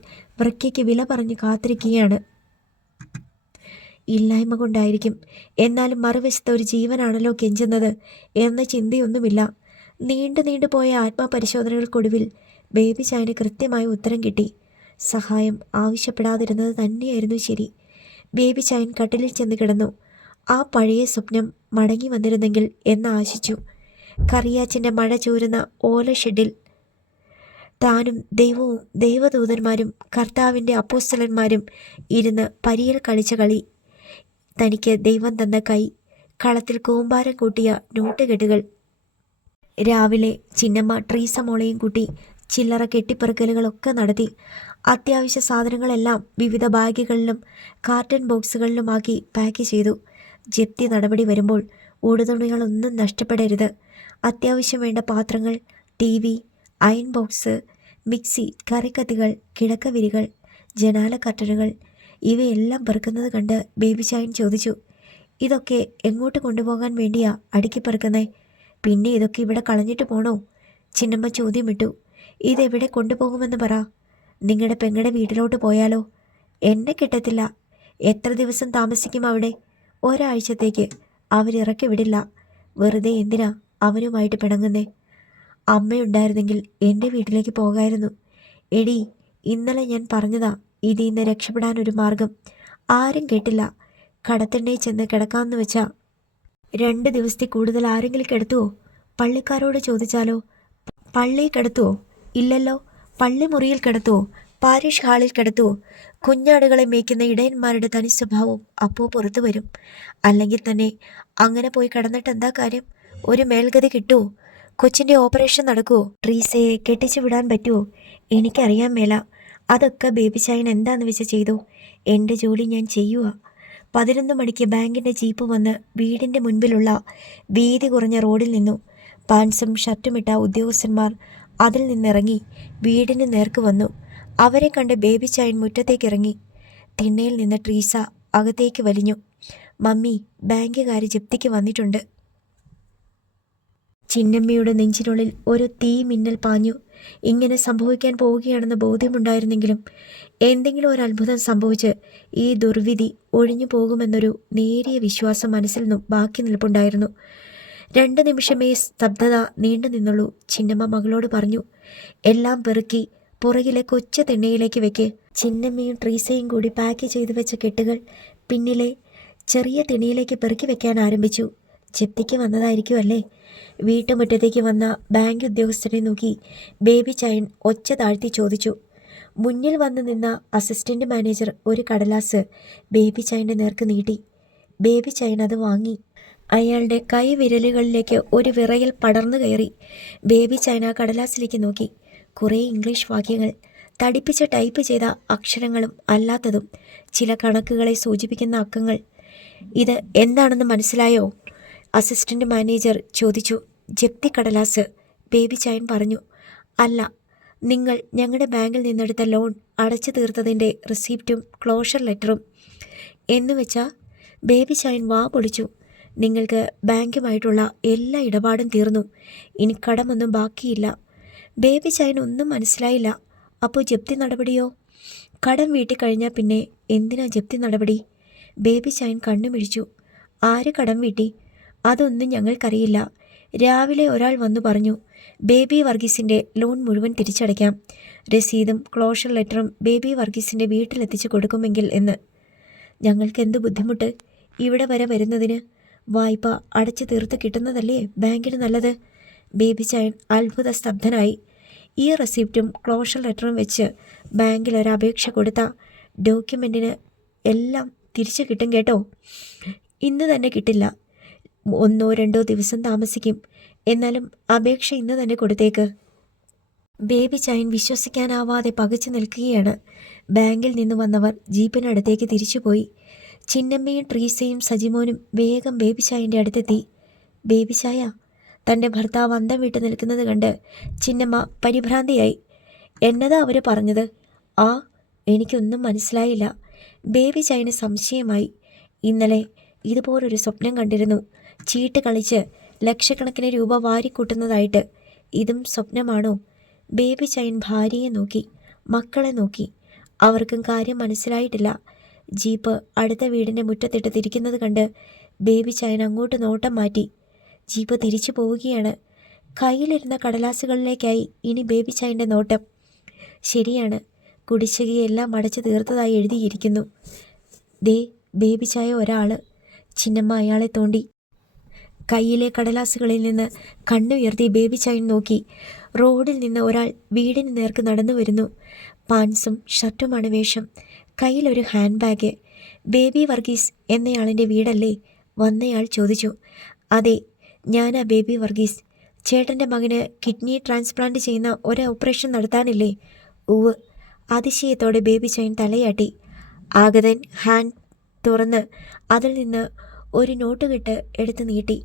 വൃക്കയ്ക്ക് വില പറഞ്ഞ് കാത്തിരിക്കുകയാണ്. ഇല്ലായ്മ കൊണ്ടായിരിക്കും, എന്നാലും മറുവശത്ത് ഒരു ജീവനാണല്ലോ കെഞ്ചുന്നത് എന്ന ചിന്തയൊന്നുമില്ല. നീണ്ടു പോയ ആത്മപരിശോധനകൾക്കൊടുവിൽ ബേബി ചായന് കൃത്യമായ ഉത്തരം കിട്ടി. സഹായം ആവശ്യപ്പെടാതിരുന്നത് തന്നെയായിരുന്നു ശരി. ബേബി ചായൻ കട്ടിലിൽ ചെന്ന് കിടന്നു. ആ പഴയ സ്വപ്നം മടങ്ങി വന്നിരുന്നെങ്കിൽ എന്ന് ആശിച്ചു. കറിയാച്ചിൻ്റെ മഴ ചോരുന്ന ഓല ഷെഡിൽ താനും ദൈവവും ദൈവദൂതന്മാരും കർത്താവിൻ്റെ അപ്പോസ്തലന്മാരും ഇരുന്ന് പരിയൽ കളിച്ച കളി. തനിക്ക് ദൈവം തന്ന കൈ, കളത്തിൽ കൂമ്പാരം കൂട്ടിയ നോട്ടുകെട്ടുകൾ. രാവിലെ ചിന്നമ്മ ട്രീസ മോളെയും കൂട്ടി ചില്ലറ കെട്ടിപ്പെറുക്കലുകളൊക്കെ നടത്തി. അത്യാവശ്യ സാധനങ്ങളെല്ലാം വിവിധ ബാഗുകളിലും കാർട്ടൺ ബോക്സുകളിലുമാക്കി പാക്ക് ചെയ്തു. ജപ്തി നടപടി വരുമ്പോൾ ഉടുതുണികളൊന്നും നഷ്ടപ്പെടരുത്. അത്യാവശ്യം വേണ്ട പാത്രങ്ങൾ, TV, അയൺ ബോക്സ്, മിക്സി, കറിക്കത്തികൾ, കിടക്കവിരികൾ, ജനാല കർട്ടനുകൾ ഇവയെല്ലാം പെറുക്കുന്നത് കണ്ട് ബേബി ചായൻ ചോദിച്ചു, ഇതൊക്കെ എങ്ങോട്ട് കൊണ്ടുപോകാൻ വേണ്ടിയാ അടുക്കി പെറുക്കുന്നേ? പിന്നെ ഇതൊക്കെ ഇവിടെ കളഞ്ഞിട്ട് പോണോ? ചിന്നമ്മ ചോദ്യമിട്ടു. ഇതെവിടെ കൊണ്ടുപോകുമെന്ന് പറ. നിങ്ങളുടെ പെങ്ങളുടെ വീട്ടിലോട്ട് പോയാലോ? എന്നെ കിട്ടത്തില്ല. എത്ര ദിവസം താമസിക്കും അവിടെ? ഒരാഴ്ചത്തേക്ക്. അവരിറക്കി വിടില്ല. വെറുതെ എന്തിനാ അവനുമായിട്ട് പിണങ്ങുന്നേ? അമ്മയുണ്ടായിരുന്നെങ്കിൽ എൻ്റെ വീട്ടിലേക്ക് പോകായിരുന്നു. എടി, ഇന്നലെ ഞാൻ പറഞ്ഞതാ ഇതിൽ നിന്ന് രക്ഷപ്പെടാനൊരു മാർഗം. ആരും കേട്ടില്ല. കടത്തിണ്ണയിൽ ചെന്ന് കിടക്കാമെന്ന് വെച്ചാ 2 ദിവസത്തിൽ കൂടുതൽ ആരെങ്കിലും കിടത്തുവോ? പള്ളിക്കാരോട് ചോദിച്ചാലോ? പള്ളിയിൽ കിടത്തുവോ? ഇല്ലല്ലോ. പള്ളി മുറിയിൽ കിടത്തുവോ? പാരിഷ് ഹാളിൽ കിടത്തുവോ? കുഞ്ഞാടുകളെ മേയ്ക്കുന്ന ഇടയന്മാരുടെ തനി സ്വഭാവം അപ്പോൾ പുറത്തു വരും. അല്ലെങ്കിൽ തന്നെ അങ്ങനെ പോയി കിടന്നിട്ട് എന്താ കാര്യം? ഒരു മേൽഗതി കിട്ടുമോ? കൊച്ചിൻ്റെ ഓപ്പറേഷൻ നടക്കുമോ? ട്രീസയെ കെട്ടിച്ചു വിടാൻ പറ്റുമോ? എനിക്കറിയാൻ മേല. അതൊക്കെ ബേബി ചായൻ എന്താന്ന് വെച്ച് ചെയ്തു. എൻ്റെ ജോലി ഞാൻ ചെയ്യുക. 11 മണിക്ക് ബാങ്കിൻ്റെ ജീപ്പ് വന്ന് വീടിൻ്റെ മുൻപിലുള്ള വീതി കുറഞ്ഞ റോഡിൽ നിന്നു. പാൻസും ഷർട്ടുമിട്ട ഉദ്യോഗസ്ഥന്മാർ അതിൽ നിന്നിറങ്ങി വീടിന് നേർക്ക് വന്നു. അവരെ കണ്ട് ബേബി ചായൻ മുറ്റത്തേക്കിറങ്ങി. തിണ്ണയിൽ നിന്ന് ട്രീസ അകത്തേക്ക് വലിഞ്ഞു. മമ്മി, ബാങ്കുകാർ ജപ്തിക്ക് വന്നിട്ടുണ്ട്. ചിന്നമ്മയുടെ നെഞ്ചിനുള്ളിൽ ഒരു തീ മിന്നൽ പാഞ്ഞു. ഇങ്ങനെ സംഭവിക്കാൻ പോവുകയാണെന്ന് ബോധ്യമുണ്ടായിരുന്നെങ്കിലും എന്തെങ്കിലും ഒരു അത്ഭുതം സംഭവിച്ച് ഈ ദുർവിധി ഒഴിഞ്ഞു പോകുമെന്നൊരു നേരിയ വിശ്വാസം മനസ്സിൽ നിന്നും ബാക്കി നിൽപ്പുണ്ടായിരുന്നു. 2 നിമിഷമേ സ്തബ്ധത നീണ്ടു നിന്നുള്ളൂ. ചിന്നമ്മ മകളോട് പറഞ്ഞു, എല്ലാം പെറുക്കി പുറകിലെ കൊച്ചു തിണ്ണയിലേക്ക് വെക്ക്. ചിന്നമ്മയും ട്രീസയും കൂടി പാക്ക് ചെയ്തു വെച്ച കെട്ടുകൾ പിന്നിലെ ചെറിയ തിണിയിലേക്ക് പെറുക്കി വെക്കാൻ ആരംഭിച്ചു. ജപ്തിക്ക് വന്നതായിരിക്കും അല്ലേ? വീട്ടുമുറ്റത്തേക്ക് വന്ന ബാങ്ക് ഉദ്യോഗസ്ഥരെ നോക്കി ബേബി ചൈൻ ഒച്ച താഴ്ത്തി ചോദിച്ചു. മുന്നിൽ വന്നു നിന്ന അസിസ്റ്റന്റ് മാനേജർ ഒരു കടലാസ് ബേബി ചൈൻ്റെ നേർക്ക് നീട്ടി. ബേബി ചൈൻ അത് വാങ്ങി. അയാളുടെ കൈവിരലുകളിലേക്ക് ഒരു വിറയൽ പടർന്നു കയറി. ബേബി ചൈൻ ആ കടലാസിലേക്ക് നോക്കി. കുറേ ഇംഗ്ലീഷ് വാക്യങ്ങൾ, തടിപ്പിച്ച് ടൈപ്പ് ചെയ്ത അക്ഷരങ്ങളും അല്ലാത്തതും, ചില കണക്കുകളെ സൂചിപ്പിക്കുന്ന അക്കങ്ങൾ. ഇത് എന്താണെന്ന് മനസ്സിലായോ? അസിസ്റ്റന്റ് മാനേജർ ചോദിച്ചു. ജപ്തി കടലാസ്, ബേബി ചൈൻ പറഞ്ഞു. അല്ല, നിങ്ങൾ ഞങ്ങളുടെ ബാങ്കിൽ നിന്നെടുത്ത ലോൺ അടച്ചു തീർത്തതിൻ്റെ റിസീപ്റ്റും ക്ലോഷർ ലെറ്ററും. എന്നുവെച്ചാൽ? ബേബി ചൈൻ വാ പൊളിച്ചു. നിങ്ങൾക്ക് ബാങ്കുമായിട്ടുള്ള എല്ലാ ഇടപാടും തീർന്നു. ഇനി കടമൊന്നും ബാക്കിയില്ല. ബേബി ചൈൻ ഒന്നും മനസ്സിലായില്ല. അപ്പോൾ ജപ്തി നടപടിയോ? കടം വീട്ടിക്കഴിഞ്ഞാൽ പിന്നെ എന്തിനാ ജപ്തി നടപടി? ബേബി ചൈൻ കണ്ണുമിഴിച്ചു. ആര് കടം വീട്ടി? അതൊന്നും ഞങ്ങൾക്കറിയില്ല. രാവിലെ ഒരാൾ വന്നു പറഞ്ഞു, ബേബി വർഗീസിൻ്റെ ലോൺ മുഴുവൻ തിരിച്ചടയ്ക്കാം. രസീതും ക്ലോഷർ ലെറ്ററും ബേബി വർഗീസിൻ്റെ വീട്ടിലെത്തിച്ചു കൊടുക്കുമെങ്കിൽ എന്ന്. ഞങ്ങൾക്ക് എന്ത് ബുദ്ധിമുട്ട് ഇവിടെ വരെ വരുന്നതിന്? വായ്പ അടച്ചു തീർത്ത് കിട്ടുന്നതല്ലേ ബാങ്കിന് നല്ലത്? ബേബി ചൈൻ അത്ഭുത സ്തബ്ധനായി. ഈ റെസിപ്റ്റും ക്ലോഷർ ലെറ്ററും വെച്ച് ബാങ്കിൽ ഒരു അപേക്ഷ കൊടുത്ത ഡോക്യുമെൻറ്റിന് എല്ലാം തിരിച്ചു കിട്ടും കേട്ടോ. ഇന്ന് തന്നെ കിട്ടില്ല, 1-2 ദിവസം താമസിക്കും. എന്നാലും അപേക്ഷ ഇന്ന് തന്നെ കൊടുത്തേക്ക്. ബേബി ചൈൻ വിശ്വസിക്കാനാവാതെ പകച്ചു നിൽക്കുകയാണ്. ബാങ്കിൽ നിന്ന് വന്നവർ ജീപ്പിനടുത്തേക്ക് തിരിച്ചുപോയി. ചിന്നമ്മയും ട്രീസയും സജിമോനും വേഗം ബേബി ചായൻ്റെ അടുത്തെത്തി. ബേബി ചായ. തൻ്റെ ഭർത്താവ് അന്തം വിട്ട് നിൽക്കുന്നത് കണ്ട് ചിന്നമ്മ പരിഭ്രാന്തിയായി. എന്നതാ അവർ പറഞ്ഞത്? ആ, എനിക്കൊന്നും മനസ്സിലായില്ല. ബേബി ചൈന് സംശയമായി. ഇന്നലെ ഇതുപോലൊരു സ്വപ്നം കണ്ടിരുന്നു. ചീട്ട് കളിച്ച് ലക്ഷക്കണക്കിന് രൂപ വാരിക്കൂട്ടുന്നതായിട്ട്. ഇതും സ്വപ്നമാണോ? ബേബി ചൈൻ ഭാര്യയെ നോക്കി, മക്കളെ നോക്കി. അവർക്കും കാര്യം മനസ്സിലായിട്ടില്ല. ജീപ്പ് അടുത്ത വീടിൻ്റെ മുറ്റത്തിട്ട് തിരിക്കുന്നത് കണ്ട് ബേബി ചൈൻ അങ്ങോട്ട് നോട്ടം മാറ്റി. ജീപ്പ് തിരിച്ചു പോവുകയാണ്. കയ്യിലിരുന്ന കടലാസുകളിലേക്കായി ഇനി ബേബി ചൈൻ്റെ നോട്ടം. ശരിയാണ്, കുടിശ്ശികയെല്ലാം അടച്ചു തീർത്തതായി എഴുതിയിരിക്കുന്നു. ദേ ബേബി ചായ ഒരാൾ. ചിന്നമ്മ അയാളെ തോണ്ടി. കയ്യിലെ കടലാസുകളിൽ നിന്ന് കണ്ണുയർത്തി ബേബി ചൈൻ നോക്കി. റോഡിൽ നിന്ന് ഒരാൾ വീടിന് നേർക്ക് നടന്നു വരുന്നു. പാൻസും ഷർട്ടുമാണ് വേഷം. കയ്യിലൊരു ഹാൻഡ് ബാഗ്. ബേബി വർഗീസ് എന്നയാളിൻ്റെ വീടല്ലേ? വന്നയാൾ ചോദിച്ചു. അതെ, ഞാനാ ബേബി വർഗീസ്. ചേട്ടൻ്റെ മകന് കിഡ്നി ട്രാൻസ്പ്ലാന്റ് ചെയ്യുന്ന ഒരു ഓപ്പറേഷൻ നടത്താനില്ലേ? ഉവ്. അതിശയത്തോടെ ബേബി ചൈൻ തലയാട്ടി. ആഗതൻ ഹാൻഡ് തുറന്ന് അതിൽ നിന്ന് ഒരു നോട്ടുകെട്ട് എടുത്ത് നീട്ടി.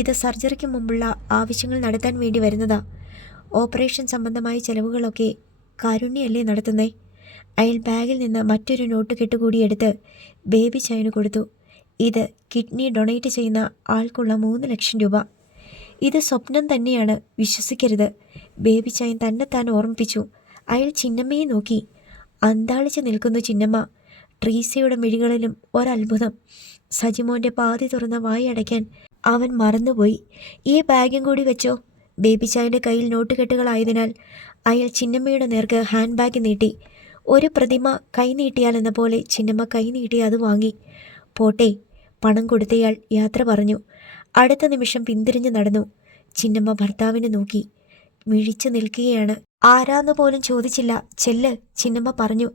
ഇത് സർജറിക്ക് മുമ്പുള്ള ആവശ്യങ്ങൾ നടത്താൻ വേണ്ടി വരുന്നതാ. ഓപ്പറേഷൻ സംബന്ധമായ ചെലവുകളൊക്കെ കാരുണ്യല്ലേ നടത്തുന്നേ? അയാൾ ബാഗിൽ നിന്ന് മറ്റൊരു നോട്ടുകെട്ട് കൂടി എടുത്ത് ബേബി ചൈന് കൊടുത്തു. ഇത് കിഡ്നി ഡൊണേറ്റ് ചെയ്യുന്ന ആൾക്കുള്ള 3 ലക്ഷം രൂപ. ഇത് സ്വപ്നം തന്നെയാണ്, വിശ്വസിക്കരുത്. ബേബി ചൈൻ തന്നെത്താൻ ഓർമ്മിപ്പിച്ചു. അയാൾ ചിന്നമ്മയെ നോക്കി. അന്താളിച്ച് നിൽക്കുന്നു ചിന്നമ്മ. ട്രീസയുടെ മിഴികളിലും ഒരത്ഭുതം. സജിമോൻ്റെ പാതി തുറന്ന വായ അടയ്ക്കാൻ അവൻ മറന്നുപോയി. ഈ ബാഗും കൂടി വെച്ചോ. ബേബി ചൈൻ്റെ കയ്യിൽ നോട്ടുകെട്ടുകളായതിനാൽ അയാൾ ചിന്നമ്മയുടെ നേർക്ക് ഹാൻഡ് ബാഗ് നീട്ടി. ഒരു പ്രതിമ കൈ നീട്ടിയാലെന്ന പോലെ ചിന്നമ്മ കൈ നീട്ടി അത് വാങ്ങി. പോട്ടെ. പണം കൊടുത്തയാൾ യാത്ര പറഞ്ഞു. അടുത്ത നിമിഷം പിന്തിരിഞ്ഞു നടന്നു. ചിന്നമ്മ ഭർത്താവിനെ നോക്കി. മിഴിച്ചു നിൽക്കുകയാണ്. ആരാന്ന് പോലും ചോദിച്ചില്ല. ചെല്ല്, ചിന്നമ്മ പറഞ്ഞു.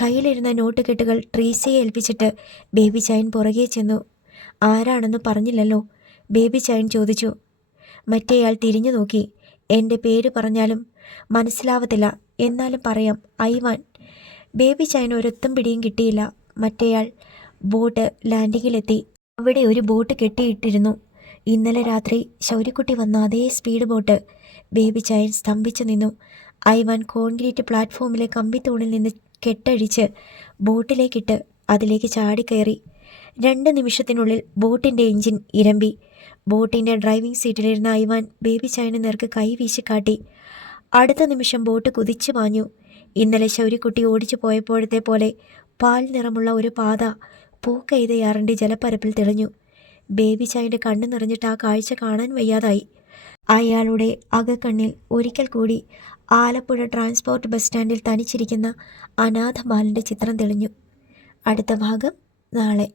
കയ്യിലിരുന്ന നോട്ടുകെട്ടുകൾ ട്രീസയെ ഏൽപ്പിച്ചിട്ട് ബേബി ചൈൻ പുറകെ ചെന്നു. ആരാണെന്ന് പറഞ്ഞില്ലല്ലോ? ബേബി ചൈൻ ചോദിച്ചു. മറ്റേയാൾ തിരിഞ്ഞു നോക്കി. എൻ്റെ പേര് പറഞ്ഞാലും മനസ്സിലാവത്തില്ല, എന്നാലും പറയാം, ഐവാൻ. ബേബി ചൈൻ ഒരൊത്തും പിടിയും കിട്ടിയില്ല. മറ്റേയാൾ ബോട്ട് ലാൻഡിങ്ങിലെത്തി. അവിടെ ഒരു ബോട്ട് കെട്ടിയിട്ടിരുന്നു. ഇന്നലെ രാത്രി ശൗര്യക്കുട്ടി വന്ന അതേ സ്പീഡ് ബോട്ട്. ബേബി ചൈൻ സ്തംഭിച്ചു നിന്നു. ഐവാൻ കോൺക്രീറ്റ് പ്ലാറ്റ്ഫോമിലെ കമ്പിത്തൂണിൽ നിന്ന് കെട്ടഴിച്ച് ബോട്ടിലേക്കിട്ട് അതിലേക്ക് ചാടിക്കയറി. 2 നിമിഷത്തിനുള്ളിൽ ബോട്ടിൻ്റെ എഞ്ചിൻ ഇരമ്പി. ബോട്ടിൻ്റെ ഡ്രൈവിംഗ് സീറ്റിലിരുന്ന ഐവാൻ ബേബി ചൈന് നേർക്ക് കൈ വീശിക്കാട്ടി. അടുത്ത നിമിഷം ബോട്ട് കുതിച്ചു പാഞ്ഞു. ഇന്നലെ ശൗര്യക്കുട്ടി ഓടിച്ചു പോയപ്പോഴത്തെ പോലെ പാൽ നിറമുള്ള ഒരു പാത പൂക്കെയ്തയാറിൻ്റെ ജലപ്പരപ്പിൽ തെളിഞ്ഞു. ബേബി ചൈൻ്റെ കണ്ണു നിറഞ്ഞിട്ട് ആ കാഴ്ച കാണാൻ വയ്യാതായി. അയാളുടെ അകക്കണ്ണിൽ ഒരിക്കൽ കൂടി ആലപ്പുഴ ട്രാൻസ്പോർട്ട് ബസ് സ്റ്റാൻഡിൽ തനിച്ചിരിക്കുന്ന അനാഥ ബാലൻ്റെ ചിത്രം തെളിഞ്ഞു. അടുത്ത ഭാഗം നാളെ.